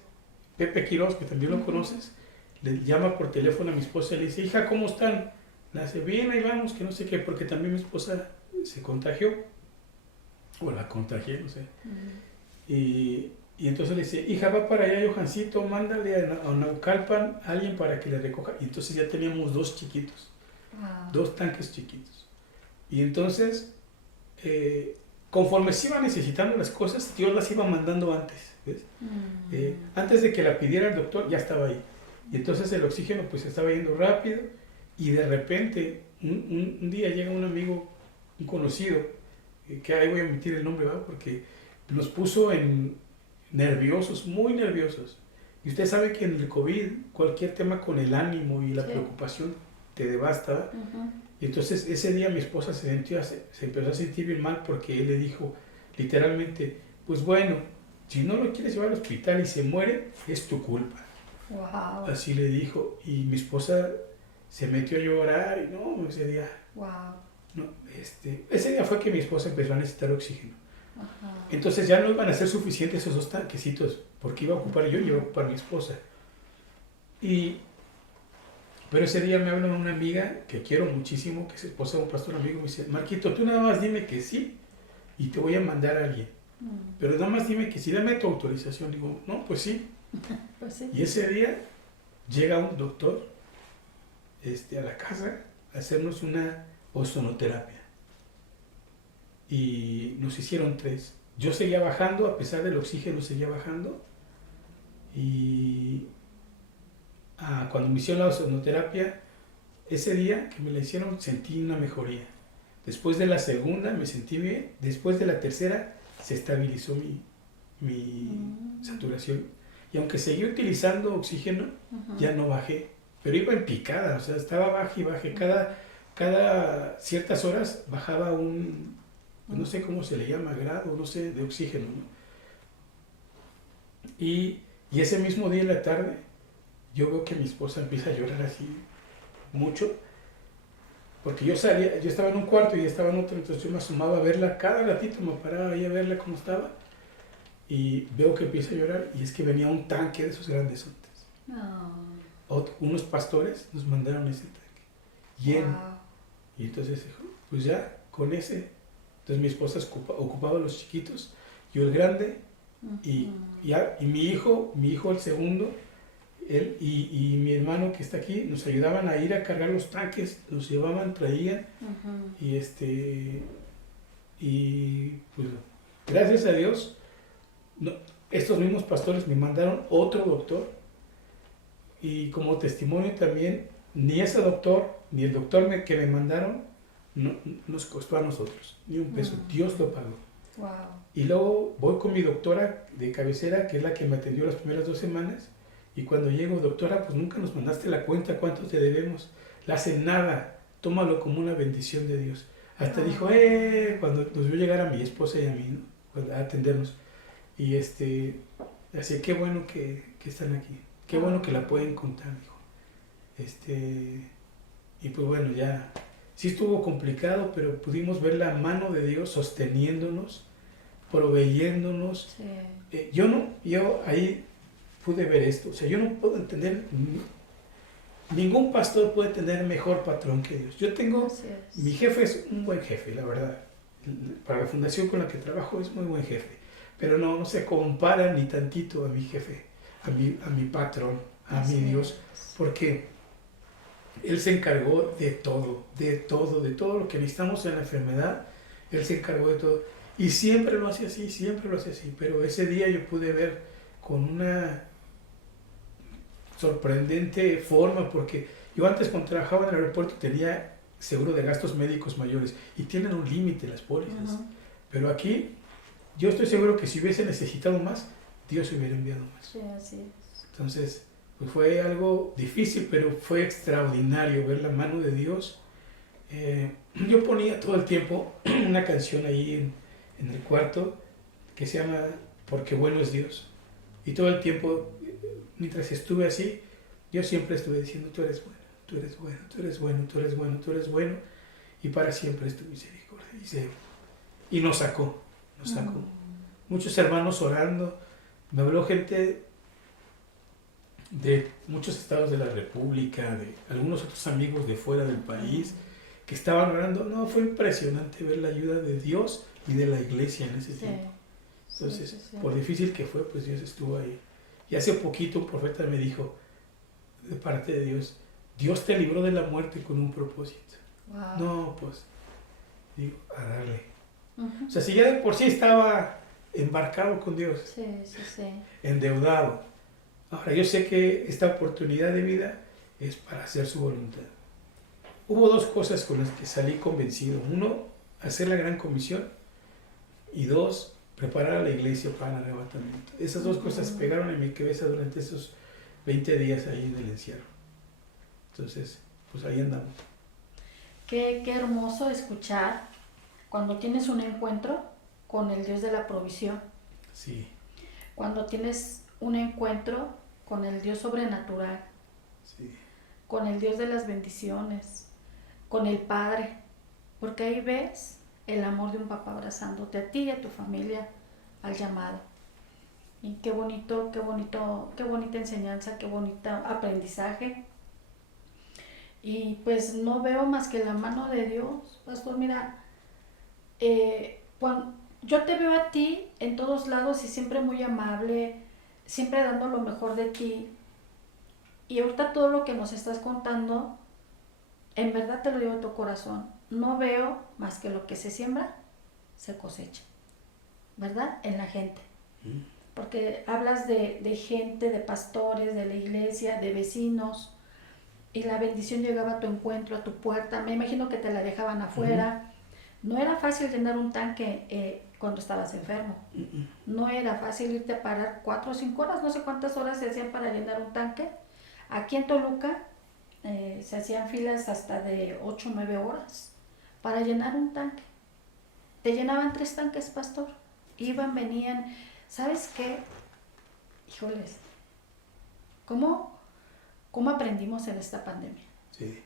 Pepe Quiroz, que también lo conoces, le llama por teléfono a mi esposa y le dice, hija, ¿cómo están? Le dice, bien, ahí vamos, que no sé qué, porque también mi esposa se contagió, o la contagié, no sé. Y entonces le dice, hija, va para allá, Johancito, mándale a Naucalpan a alguien para que le recoja. Y entonces ya teníamos 2 chiquitos, 2 tanques chiquitos. Y entonces, conforme se iban necesitando las cosas, Dios las iba mandando antes, ¿ves? Antes de que la pidiera el doctor, ya estaba ahí. Y entonces el oxígeno pues estaba yendo rápido y de repente un día llega un amigo, un conocido, que ahí voy a omitir el nombre, ¿verdad? Porque nos puso nerviosos, muy nerviosos. Y usted sabe que en el COVID cualquier tema con el ánimo y la preocupación te devasta, ¿verdad? Y entonces ese día mi esposa se empezó a sentir bien mal porque él le dijo literalmente, pues bueno, si no lo quieres llevar al hospital y se muere, es tu culpa. Wow. Así le dijo. Y mi esposa se metió a llorar y no, ese día. Wow. No, ese día fue que mi esposa empezó a necesitar oxígeno. Entonces ya no iban a ser suficientes esos 2 tanquecitos, porque iba a ocupar yo y iba a ocupar mi esposa. Pero ese día me habla una amiga que quiero muchísimo, que es esposa de un pastor amigo, me dice, Marquito, tú nada más dime que sí y te voy a mandar a alguien. Pero nada más dime que sí, dame tu autorización. Digo, no, pues sí. Pues sí. Y ese día llega un doctor a la casa a hacernos una ozonoterapia. Y nos hicieron 3. Yo seguía bajando, a pesar del oxígeno seguía bajando. Y cuando me hicieron la ozonoterapia, ese día que me la hicieron sentí una mejoría. Después de la segunda me sentí bien. Después de la tercera se estabilizó mi saturación. Y aunque seguí utilizando oxígeno, ya no bajé. Pero iba en picada, o sea, estaba baje y baje. Cada ciertas horas bajaba no sé cómo se le llama, grado, no sé, de oxígeno, ¿no? Y ese mismo día en la tarde, yo veo que mi esposa empieza a llorar así mucho, porque yo estaba en un cuarto y ella estaba en otro, entonces yo me asomaba a verla, cada ratito me paraba ahí a verla cómo estaba, y veo que empieza a llorar, y es que venía un tanque de esos grandes unos pastores nos mandaron ese tanque lleno. Wow. Y entonces dijo, pues ya, con ese. Entonces mi esposa ocupaba los chiquitos, yo el grande, y mi hijo el segundo, él y mi hermano que está aquí, nos ayudaban a ir a cargar los tanques, los llevaban, traían, y pues gracias a Dios, estos mismos pastores me mandaron otro doctor, y como testimonio también, ni ese doctor, ni el doctor que me mandaron, no nos costó a nosotros, ni un peso, Dios lo pagó. Wow. Y luego voy con mi doctora de cabecera, que es la que me atendió las primeras 2 semanas, y cuando llego, doctora, pues nunca nos mandaste la cuenta, ¿cuánto te debemos? La hace nada, tómalo como una bendición de Dios. Hasta dijo, cuando nos vio llegar a mi esposa y a mí, ¿no? A atendernos. Y así, qué bueno que están aquí, qué bueno que la pueden contar, dijo. Y pues bueno, ya, sí estuvo complicado, pero pudimos ver la mano de Dios sosteniéndonos, proveyéndonos. Sí. Yo ahí pude ver esto, o sea, yo no puedo entender, ningún pastor puede tener mejor patrón que Dios. Mi jefe es un buen jefe, la verdad. Para la fundación con la que trabajo es muy buen jefe, pero no se compara ni tantito a mi jefe, a mi patrón, a mi Dios, porque Él se encargó de todo lo que necesitamos en la enfermedad. Él se encargó de todo, y siempre lo hace así, pero ese día yo pude ver con una sorprendente forma, porque yo antes cuando trabajaba en el aeropuerto tenía seguro de gastos médicos mayores, y tienen un límite las pólizas, pero aquí yo estoy seguro que si hubiese necesitado más, Dios hubiera enviado más. Sí, así es. Entonces, pues fue algo difícil, pero fue extraordinario ver la mano de Dios. Yo ponía todo el tiempo una canción ahí en el cuarto que se llama Porque bueno es Dios. Y todo el tiempo, mientras estuve así, yo siempre estuve diciendo, tú eres bueno, tú eres bueno, tú eres bueno, tú eres bueno, tú eres bueno, y para siempre es tu misericordia. Y nos sacó, nos sacó. Muchos hermanos orando, me habló gente de muchos estados de la República, de algunos otros amigos de fuera del país, que estaban orando. No, fue impresionante ver la ayuda de Dios y de la iglesia en ese tiempo. Entonces, por difícil que fue, pues Dios estuvo ahí. Y hace poquito un profeta me dijo, de parte de Dios, Dios te libró de la muerte con un propósito. Wow. No, pues, digo, a darle. O sea, si ya de por sí estaba embarcado con Dios, endeudado. Ahora, yo sé que esta oportunidad de vida es para hacer su voluntad. Hubo dos cosas con las que salí convencido. Uno, hacer la gran comisión. Y dos, preparar a la iglesia para el arrebatamiento. Esas dos cosas pegaron en mi cabeza durante esos 20 días ahí en el encierro. Entonces, pues ahí andamos. Qué hermoso escuchar cuando tienes un encuentro con el Dios de la provisión. Sí. Cuando tienes un encuentro con el Dios sobrenatural. Sí. Con el Dios de las bendiciones. Con el Padre. Porque ahí ves el amor de un papá abrazándote a ti y a tu familia al llamado. Y qué bonito, qué bonita enseñanza, qué bonito aprendizaje. Y pues no veo más que la mano de Dios. Pastor, mira, cuando yo te veo a ti en todos lados y siempre muy amable, siempre dando lo mejor de ti. Y ahorita todo lo que nos estás contando, en verdad te lo digo de tu corazón, no veo más que lo que se siembra, se cosecha, ¿verdad? En la gente. Porque hablas de gente, de pastores, de la iglesia, de vecinos, y la bendición llegaba a tu encuentro, a tu puerta. Me imagino que te la dejaban afuera. No era fácil llenar un tanque cuando estabas enfermo. No era fácil irte a parar 4 o 5 horas, no sé cuántas horas se hacían para llenar un tanque. Aquí en Toluca se hacían filas hasta de 8 o 9 horas para llenar un tanque. Te llenaban 3 tanques, pastor. Iban, venían. ¿Sabes qué? Híjoles, ¿cómo aprendimos en esta pandemia? Sí.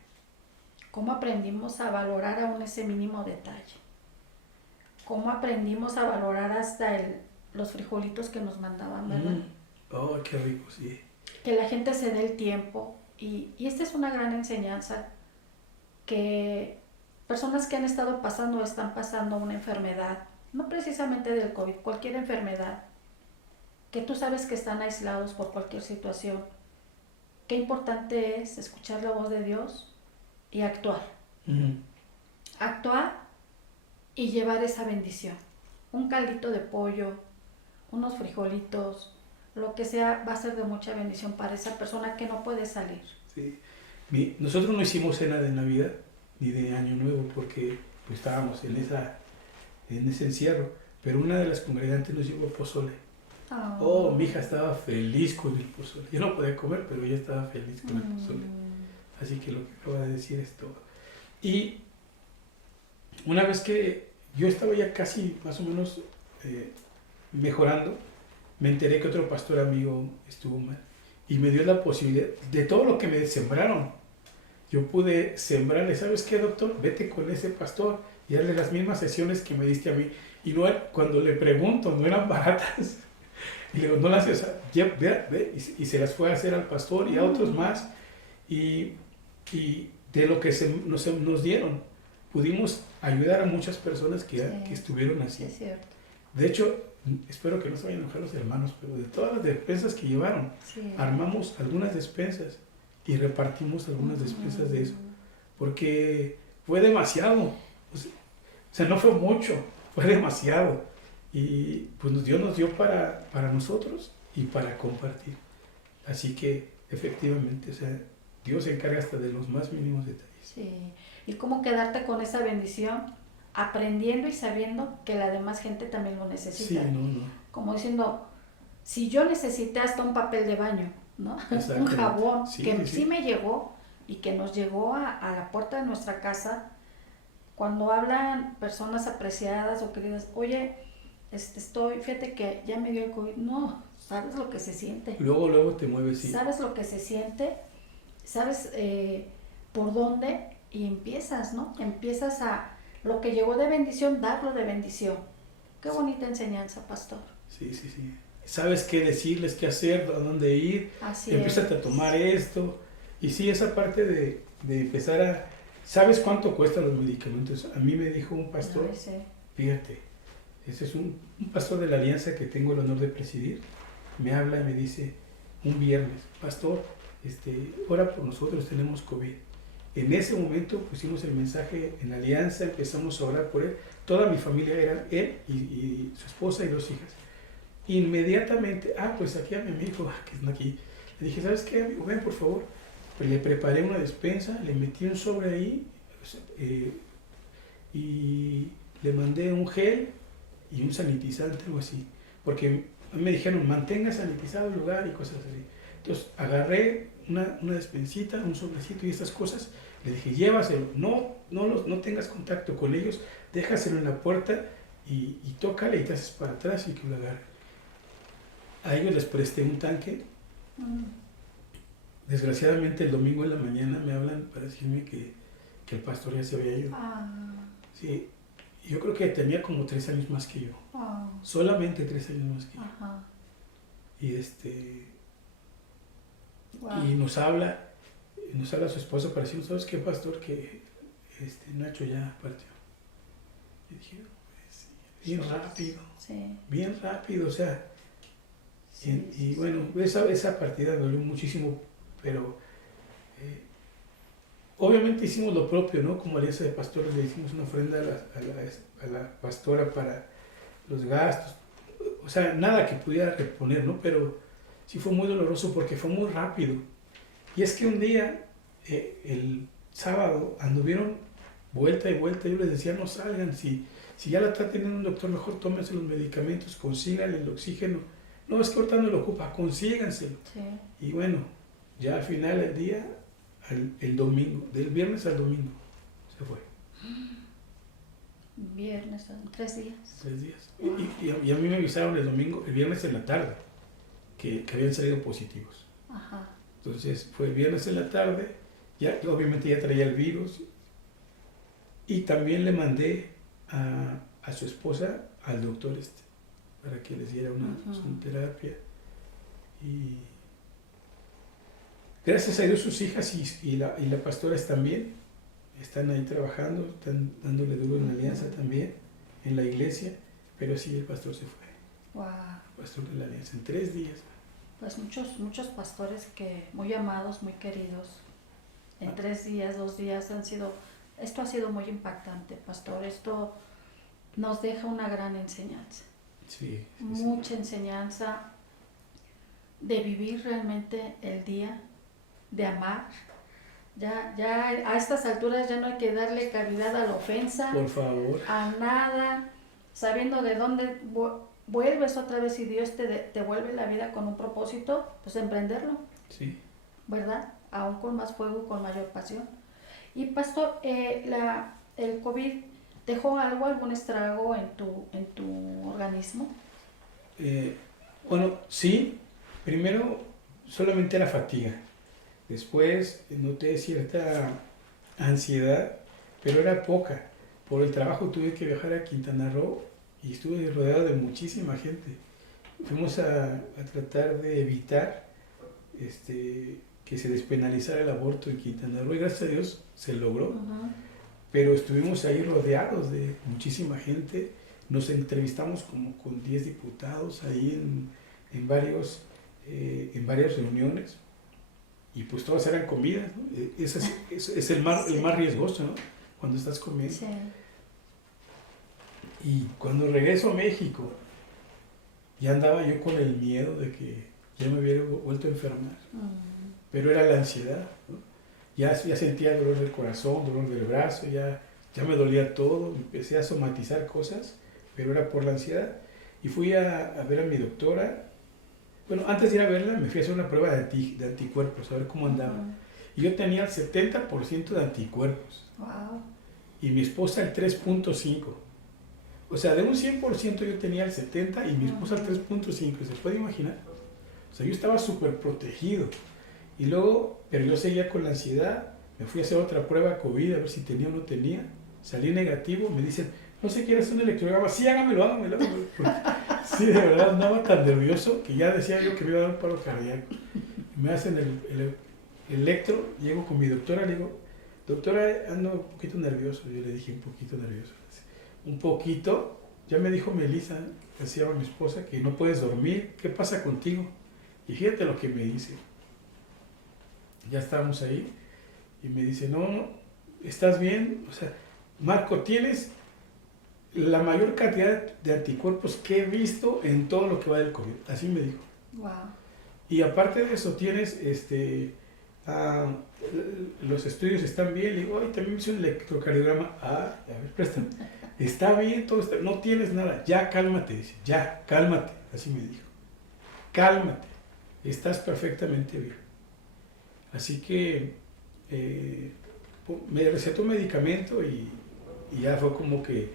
¿Cómo aprendimos a valorar aún ese mínimo detalle? ¿Cómo aprendimos a valorar hasta los frijolitos que nos mandaban, verdad? Oh, qué rico, sí. Que la gente se dé el tiempo. Y esta es una gran enseñanza, que personas que han estado pasando o están pasando una enfermedad, no precisamente del COVID, cualquier enfermedad, que tú sabes que están aislados por cualquier situación, qué importante es escuchar la voz de Dios y actuar. Actuar y llevar esa bendición. Un caldito de pollo, unos frijolitos, lo que sea, va a ser de mucha bendición para esa persona que no puede salir. Sí. Nosotros no hicimos cena de Navidad ni de Año Nuevo porque pues, estábamos en ese encierro, pero una de las congregantes nos llevó pozole. Mi hija estaba feliz con el pozole. Yo no podía comer, pero ella estaba feliz con el pozole. Así que lo que acaba de decir es todo. Y una vez que yo estaba ya casi más o menos mejorando, me enteré que otro pastor amigo estuvo mal y me dio la posibilidad de todo lo que me sembraron. Yo pude sembrarle, ¿sabes qué, doctor? Vete con ese pastor y darle las mismas sesiones que me diste a mí. Y no, cuando le pregunto, no eran baratas. Y le digo, no las haces, ve. Y se las fue a hacer al pastor y a otros más. Y de lo que nos dieron, pudimos ayudar a muchas personas que estuvieron así. Es cierto. De hecho, espero que no se vayan a enojar los hermanos, pero de todas las despensas que llevaron, armamos algunas despensas y repartimos algunas despensas de eso, porque fue demasiado, o sea, no fue mucho, fue demasiado, y pues Dios nos dio para nosotros y para compartir, así que efectivamente, o sea, Dios se encarga hasta de los más mínimos detalles. Sí, y cómo quedarte con esa bendición aprendiendo y sabiendo que la demás gente también lo necesita. Sí, no. Como diciendo, si yo necesité hasta un papel de baño, ¿no? Un jabón, sí, que sí me llegó y que nos llegó a la puerta de nuestra casa, cuando hablan personas apreciadas o queridas, oye, fíjate que ya me dio el COVID. No, sabes lo que se siente. Luego te mueves, sí. Sabes lo que se siente, sabes por dónde y empiezas, ¿no? Empiezas a lo que llegó de bendición, darlo de bendición. Qué bonita enseñanza, pastor. Sí. Sabes qué decirles, qué hacer, a dónde ir. Así empiezas a tomar esto. Y sí, esa parte de empezar a... ¿Sabes cuánto cuestan los medicamentos? A mí me dijo un pastor, fíjate, ese es un pastor de la alianza que tengo el honor de presidir, me habla y me dice, un viernes, pastor, ora por nosotros, tenemos COVID. En ese momento pusimos el mensaje en la alianza, empezamos a orar por él. Toda mi familia era él y su esposa y 2 hijas. Inmediatamente, pues aquí a mi amigo, que está aquí, le dije, ¿sabes qué, amigo? Ven, por favor. Pues le preparé una despensa, le metí un sobre ahí y le mandé un gel y un sanitizante, algo así. Porque me dijeron, mantenga sanitizado el lugar y cosas así. Entonces agarré una despensita, un sobrecito y estas cosas. Le dije, llévaselo, no tengas contacto con ellos, déjaselo en la puerta y tócale y te haces para atrás y que lo agarre. A ellos les presté un tanque. Desgraciadamente el domingo en la mañana me hablan para decirme que el pastor ya se había ido. Sí, yo creo que tenía como 3 años más que yo. Solamente 3 años más que yo. Y nos habla su esposa para decirnos, ¿sabes qué, pastor? Que Nacho ya partió. Y dije, pues, bien rápido, o sea. Y bueno, esa partida dolió muchísimo, pero obviamente hicimos lo propio, ¿no? Como alianza de pastores le hicimos una ofrenda a la pastora para los gastos, o sea, nada que pudiera reponer, ¿no? Pero sí fue muy doloroso porque fue muy rápido. Y es que un día, el sábado, anduvieron vuelta y vuelta, yo les decía, no salgan, si ya la está teniendo un doctor, mejor tómense los medicamentos, consíganle el oxígeno. No, es que ahorita no lo ocupa, consíganselo. Y bueno, ya al final del día, el domingo, del viernes al domingo, se fue. Viernes, 3 días. 3 días. Y a mí me avisaron el viernes en la tarde, que habían salido positivos. Entonces fue el viernes en la tarde, obviamente ya traía el virus. Y también le mandé a su esposa al doctor para que les diera una terapia. Y gracias a Dios sus hijas y la pastora están bien, están ahí trabajando, están dándole duro en la alianza también, en la iglesia, pero sí, el pastor se fue. El pastor de la alianza, en 3 días. Pues muchos pastores muy amados, muy queridos, en 3 días, 2 días esto ha sido muy impactante, pastor. Esto nos deja una gran enseñanza. Sí. Mucha enseñanza de vivir realmente el día, de amar. Ya a estas alturas ya no hay que darle cavidad a la ofensa. Por favor. A nada, sabiendo de dónde vuelves otra vez y Dios te vuelve la vida con un propósito, pues emprenderlo. Sí. ¿Verdad? Aún con más fuego, con mayor pasión. Y pastor, el COVID dejó algún estrago en tu organismo. Bueno, sí. Primero solamente era fatiga. Después noté cierta ansiedad, pero era poca. Por el trabajo tuve que viajar a Quintana Roo y estuve rodeado de muchísima gente. Fuimos a tratar de evitar que se despenalizara el aborto en Quintana Roo y gracias a Dios se logró. Pero estuvimos ahí rodeados de muchísima gente. Nos entrevistamos como con 10 diputados ahí en varias reuniones. Y pues todas eran comidas, ¿no? Es el más riesgoso, ¿no? Cuando estás comiendo. Sí. Y cuando regreso a México, ya andaba yo con el miedo de que ya me hubiera vuelto a enfermar. Pero era la ansiedad, ¿no? Ya sentía dolor del corazón, dolor del brazo, ya ya me dolía todo, empecé a somatizar cosas, pero era por la ansiedad. Y fui a ver a mi doctora. Bueno, antes de ir a verla, me fui a hacer una prueba de anticuerpos, a ver cómo andaba. Ujú. Y yo tenía el 70% de anticuerpos Wow. y mi esposa el 3.5. O sea, de un 100% yo tenía el 70 y mi esposa el Ujú. 3.5. ¿Se puede imaginar? O sea, yo estaba súper protegido. Y luego, pero yo seguía con la ansiedad. Me fui a hacer otra prueba COVID a ver si tenía o no tenía. Salí negativo. Me dicen, no sé, ¿quieres un electrocardiograma? Sí, hágamelo. Porque, sí, de verdad andaba tan nervioso que ya decía yo que me iba a dar un paro cardíaco. Me hacen el electro, llego con mi doctora, le digo, doctora, ando un poquito nervioso. Yo le dije, un poquito nervioso. Un poquito. Ya me dijo Melissa, que se llama mi esposa, que no puedes dormir. ¿Qué pasa contigo? Y fíjate lo que me dice. Ya estábamos ahí y me dice, no, ¿estás bien? O sea, Marco, tienes la mayor cantidad de anticuerpos que he visto en todo lo que va del COVID. Así me dijo. Wow. Y aparte de eso, tienes los estudios están bien. Le digo, ay, también me hice un electrocardiograma. Ah, a ver, préstame. Está bien, todo está, no tienes nada. Ya cálmate, dice, ya, cálmate. Así me dijo. Cálmate. Estás perfectamente bien. Así que me recetó un medicamento y ya fue como que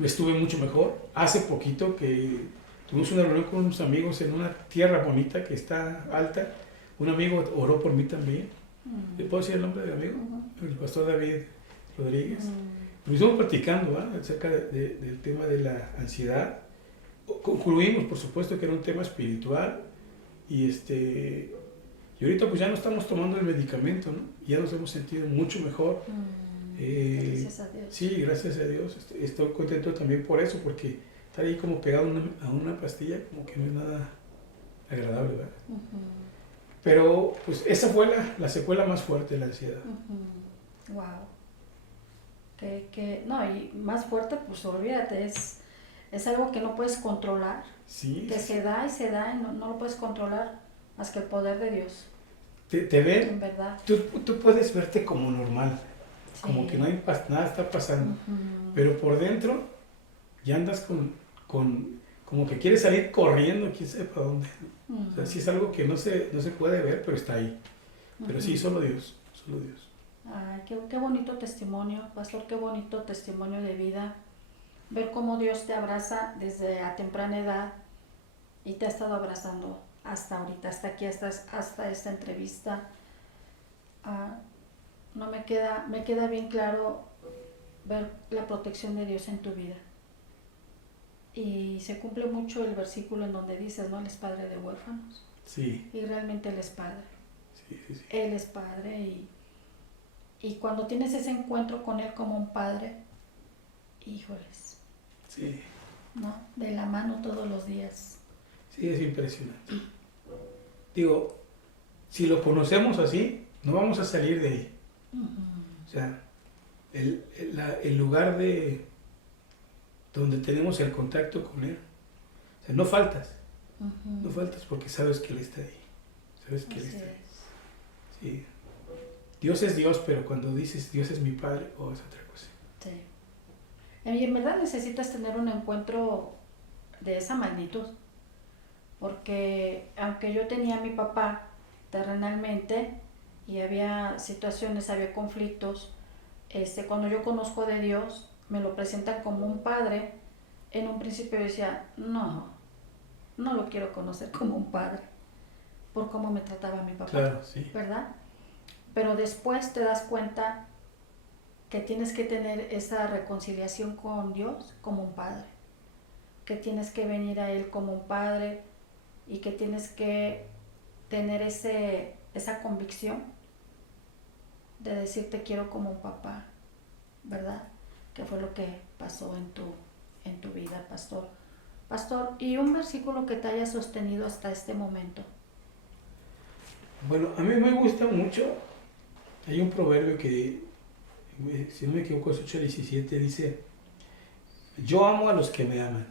estuve mucho mejor. Hace poquito que tuvimos una reunión con unos amigos en una tierra bonita que está alta. Un amigo oró por mí también. ¿Le puedo decir el nombre del amigo? El pastor David Rodríguez. Nos estuvimos platicando, ¿va?, acerca del tema de la ansiedad. Concluimos, por supuesto, que era un tema espiritual. Y ahorita pues ya no estamos tomando el medicamento, ¿no? Ya nos hemos sentido mucho mejor. Gracias a Dios. Sí, gracias a Dios. Estoy contento también por eso, porque estar ahí como pegado a una pastilla como que no es nada agradable, ¿verdad? Pero pues esa fue la secuela más fuerte de la ansiedad. Wow. No, y más fuerte, pues olvídate, es algo que no puedes controlar, Sí. que se da y no lo puedes controlar más que el poder de Dios. Te ven, En verdad. tú puedes verte como normal, Sí. como que nada está pasando, pero por dentro ya andas como que quieres salir corriendo, quién sabe para dónde. O sea, sí es algo que no se puede ver, pero está ahí. Pero sí, solo Dios, solo Dios. Ay, qué bonito testimonio, pastor, qué bonito testimonio de vida. Ver cómo Dios te abraza desde a temprana edad y te ha estado abrazando hasta ahorita, hasta aquí, hasta esta entrevista. No me queda bien claro ver la protección de Dios en tu vida. Y se cumple mucho el versículo en donde dices, ¿no? Él es padre de huérfanos. Sí. Y realmente Él es padre. Sí. Él es padre y cuando tienes ese encuentro con Él como un padre, híjoles, Sí. ¿no? De la mano todos los días. Sí, es impresionante. Digo, si lo conocemos así, no vamos a salir de ahí. O sea, el lugar donde tenemos el contacto con Él. O sea, no faltas. No faltas porque sabes que Él está ahí. Sabes que Él está ahí. Sí. Dios es Dios, pero cuando dices Dios es mi Padre, es otra cosa. Sí. Y en verdad necesitas tener un encuentro de esa magnitud. Porque aunque yo tenía a mi papá terrenalmente y había situaciones, había conflictos, cuando yo conozco de Dios, me lo presentan como un padre. En un principio yo decía, no lo quiero conocer como un padre, por cómo me trataba mi papá. Claro, sí. ¿Verdad? Pero después te das cuenta que tienes que tener esa reconciliación con Dios como un padre, que tienes que venir a Él como un padre y que tienes que tener esa convicción de decir te quiero como un papá, ¿verdad? Que fue lo que pasó en tu vida, pastor. Pastor, ¿y un versículo que te haya sostenido hasta este momento? Bueno, a mí me gusta mucho. Hay un proverbio que, si no me equivoco, es 8:17, dice: yo amo a los que me aman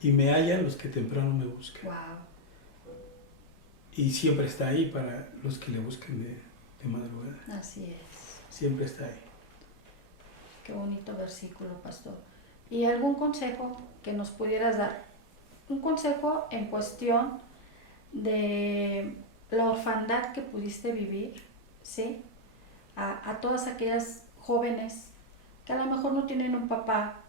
y me hallan los que temprano me buscan. Wow. Y siempre está ahí para los que le buscan de de madrugada. Así es. Siempre está ahí. Qué bonito versículo, pastor. ¿Y algún consejo que nos pudieras dar? Un consejo en cuestión de la orfandad que pudiste vivir, ¿sí? A todas aquellas jóvenes que a lo mejor no tienen un papá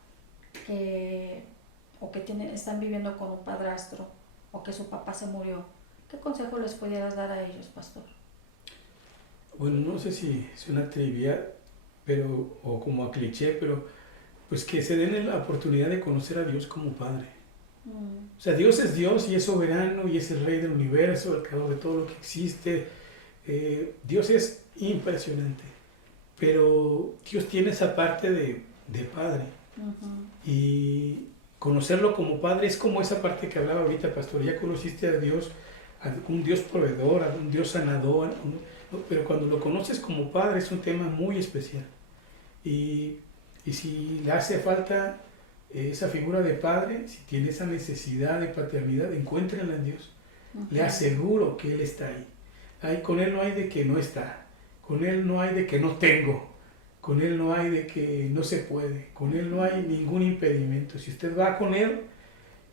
o que están viviendo con un padrastro o que su papá se murió. ¿Qué consejo les pudieras dar a ellos, pastor? Bueno, no sé si suena trivial, pero, o como a cliché, pero pues que se den la oportunidad de conocer a Dios como Padre. O sea, Dios es Dios y es soberano y es el Rey del universo, el creador de todo lo que existe. Dios es impresionante, pero Dios tiene esa parte de Padre. Y conocerlo como Padre es como esa parte que hablaba ahorita, pastor. Ya conociste a Dios, a un Dios proveedor, a un Dios sanador, pero cuando lo conoces como Padre es un tema muy especial. Y si le hace falta esa figura de padre, si tiene esa necesidad de paternidad, encuéntrenla en Dios. Le aseguro que Él está ahí. Con Él no hay de que no está. Con Él no hay de que no tengo. Con Él no hay de que no se puede. Con Él no hay ningún impedimento. Si usted va con Él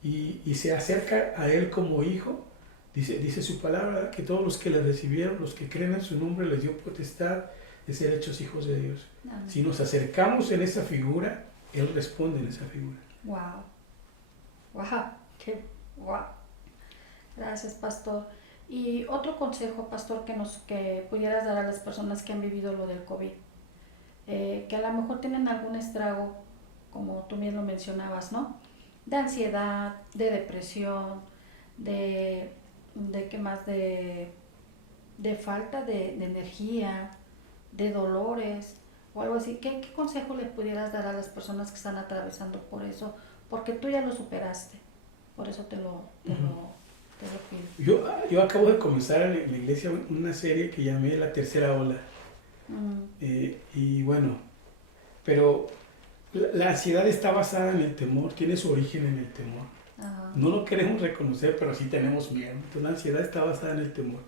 y se acerca a Él como hijo, dice su palabra, que todos los que le recibieron, los que creen en su nombre, les dio potestad de ser hechos hijos de Dios. Amén. Si nos acercamos en esa figura, Él responde en esa figura. Wow. Wow. Gracias, pastor. Y otro consejo, pastor, que pudieras dar a las personas que han vivido lo del COVID, que a lo mejor tienen algún estrago, como tú mismo mencionabas, ¿no? De ansiedad, de depresión, de ¿qué más? De falta de energía, de dolores o algo así. ¿Qué consejo le pudieras dar a las personas que están atravesando por eso? Porque tú ya lo superaste, por eso te lo pido. Yo acabo de comenzar en la iglesia una serie que llamé La Tercera Ola. Y bueno, pero la ansiedad está basada en el temor, tiene su origen en el temor. No lo queremos reconocer, pero sí tenemos miedo. Entonces la ansiedad está basada en el temor.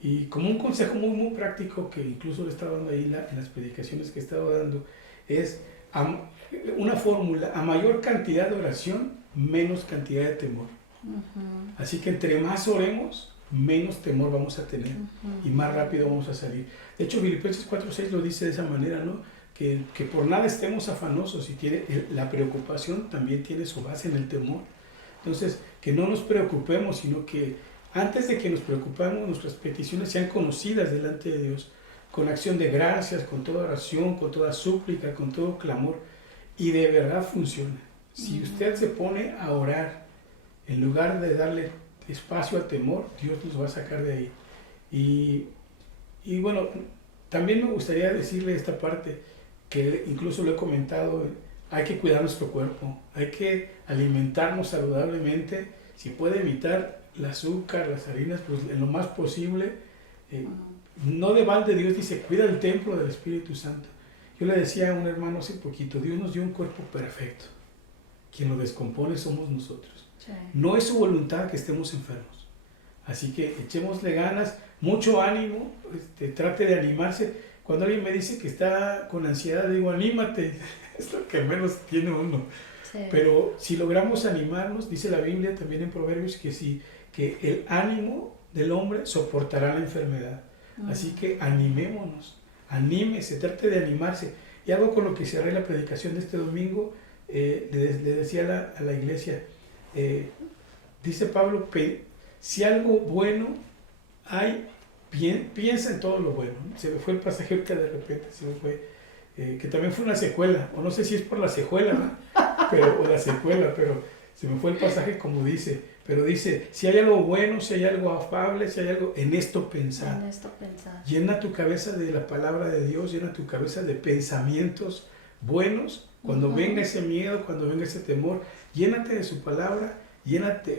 Y como un consejo muy, muy práctico que incluso le estaba dando ahí en las predicaciones que estaba dando, es una fórmula: a mayor cantidad de oración, menos cantidad de temor. Así que entre más oremos, menos temor vamos a tener y más rápido vamos a salir. De hecho, Filipenses 4:6 lo dice de esa manera, ¿no? Que por nada estemos afanosos, y la preocupación también tiene su base en el temor. Entonces, que no nos preocupemos, sino que antes de que nos preocupemos, nuestras peticiones sean conocidas delante de Dios, con acción de gracias, con toda oración, con toda súplica, con todo clamor, y de verdad funciona. Si usted se pone a orar, en lugar de darle espacio al temor, Dios nos va a sacar de ahí. Y bueno, también me gustaría decirle esta parte, que incluso lo he comentado: hay que cuidar nuestro cuerpo, hay que alimentarnos saludablemente. Si puede evitar el azúcar, las harinas, pues en lo más posible. No de balde Dios dice: cuida el templo del Espíritu Santo. Yo le decía a un hermano hace poquito: Dios nos dio un cuerpo perfecto, quien lo descompone somos nosotros. Sí. No es su voluntad que estemos enfermos, así que echémosle ganas, mucho ánimo, trate de animarse. Cuando alguien me dice que está con ansiedad, digo: anímate, es lo que menos tiene uno. Sí. Pero si logramos animarnos, dice la Biblia también en Proverbios que el ánimo del hombre soportará la enfermedad. Así que animémonos, anímese, trate de animarse. Y algo con lo que cerré la predicación de este domingo, le decía a la iglesia, dice Pablo, si algo bueno hay, piensa en todo lo bueno. Se me fue el pasaje ahorita de repente, se me fue, que también fue una secuela, o no sé si es por la secuela, ¿no? pero se me fue el pasaje como dice, pero dice: si hay algo bueno, si hay algo afable, si hay algo, en esto pensar. Llena tu cabeza de la palabra de Dios, llena tu cabeza de pensamientos buenos. Cuando venga ese miedo, cuando venga ese temor, llénate de su palabra,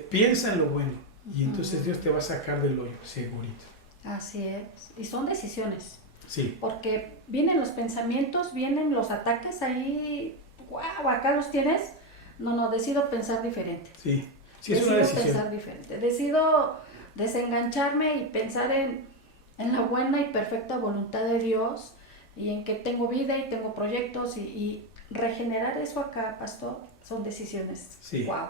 piensa en lo bueno, y entonces Dios te va a sacar del hoyo, segurito. Así es, y son decisiones. Sí. Porque vienen los pensamientos, vienen los ataques ahí, wow, acá los tienes. No, decido pensar diferente. Sí, sí, es una decisión. Decido pensar diferente. Decido desengancharme y pensar en la buena y perfecta voluntad de Dios y en que tengo vida y tengo proyectos y regenerar eso acá, pastor, son decisiones. Sí, Wow.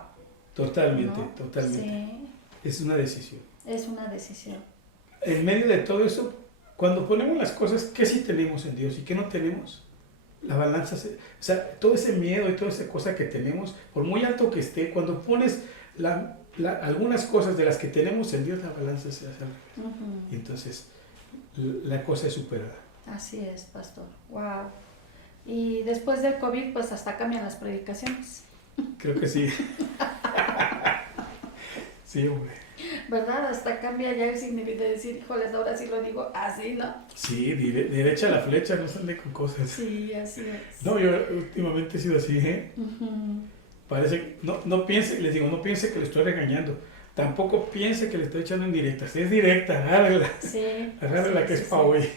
totalmente, ¿No? totalmente. Sí, Es una decisión. es una decisión. En medio de todo eso, cuando ponemos las cosas, ¿qué sí tenemos en Dios y qué no tenemos? La balanza, o sea, todo ese miedo y toda esa cosa que tenemos, por muy alto que esté, cuando pones algunas cosas de las que tenemos en Dios, la balanza se hace al revés. Uh-huh. Y entonces la cosa es superada. Así es, pastor. Wow. Y después del COVID, pues hasta cambian las predicaciones. Creo que sí. Sí, hombre. ¿Verdad? Hasta cambia ya el significado de decir, híjoles, ahora sí lo digo así, ¿no? Sí, derecha a la flecha, no sale con cosas. Sí, así es. No, yo últimamente he sido así, ¿eh? Uh-huh. Parece, no piense, les digo, no piense que le estoy regañando. Tampoco piense que le estoy echando indirectas. Es directa, agárrela. Sí. Agárrela Sí, que sí, es para sí. hoy.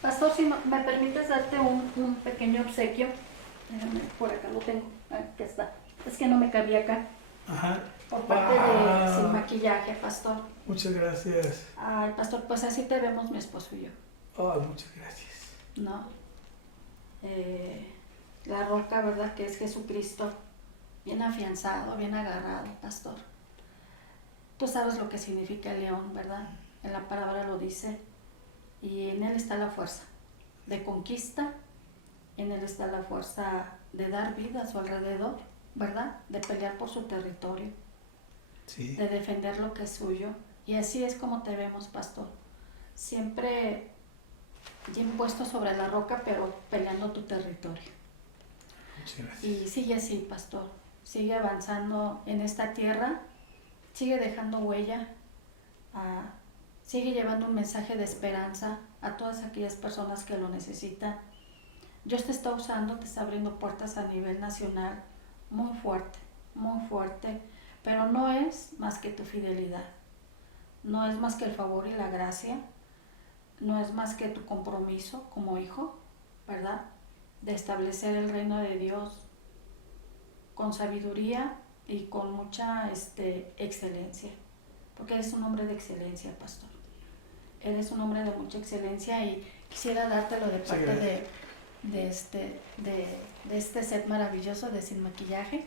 Pastor, si me permites darte un pequeño obsequio. Déjame, por acá lo tengo. Aquí está. Es que no me cabía acá. Ajá. Por parte de Sin Maquillaje, pastor. Muchas gracias. Ay, pastor, pues así te vemos mi esposo y yo, Oh, muchas gracias. ¿no? La roca, ¿verdad? Que es Jesucristo. Bien afianzado, bien agarrado, pastor. Tú sabes lo que significa el león, ¿verdad? En la palabra lo dice. Y en él está la fuerza de conquista. En él está la fuerza de dar vida a su alrededor, ¿verdad? De pelear por su territorio. Sí. De defender lo que es suyo. Y así es como te vemos, pastor. Siempre bien puesto sobre la roca, pero peleando tu territorio. Muchas gracias. Y sigue así, pastor. Sigue avanzando en esta tierra. Sigue dejando huella. Sigue llevando un mensaje de esperanza a todas aquellas personas que lo necesitan. Dios te está usando, te está abriendo puertas a nivel nacional muy fuerte, pero no es más que tu fidelidad, no es más que el favor y la gracia, no es más que tu compromiso como hijo, ¿verdad? De establecer el reino de Dios con sabiduría y con mucha excelencia, porque eres un hombre de excelencia, pastor. Eres un hombre de mucha excelencia y quisiera dártelo de parte de este set maravilloso de Sin Maquillaje.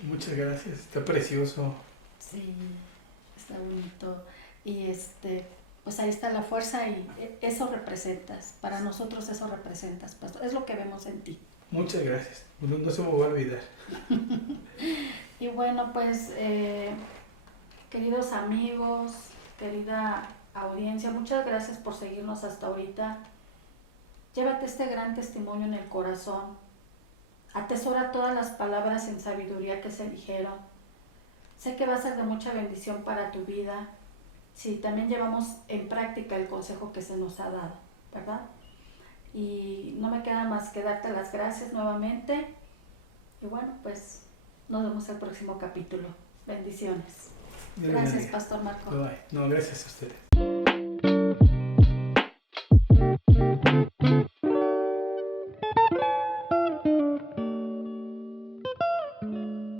Muchas gracias, está precioso. Sí, está bonito. Y pues ahí está la fuerza y eso representas. Para nosotros eso representas, pastor. Es lo que vemos en ti. Muchas gracias. No se me va a olvidar. Y bueno, pues, queridos amigos, querida audiencia, muchas gracias por seguirnos hasta ahorita. Llévate este gran testimonio en el corazón. Atesora todas las palabras en sabiduría que se dijeron. Sé que va a ser de mucha bendición para tu vida si también llevamos en práctica el consejo que se nos ha dado, ¿verdad? Y no me queda más que darte las gracias nuevamente. Y bueno, pues nos vemos el próximo capítulo. Bendiciones. Gracias, Pastor Marco. Bye. No, gracias a ustedes.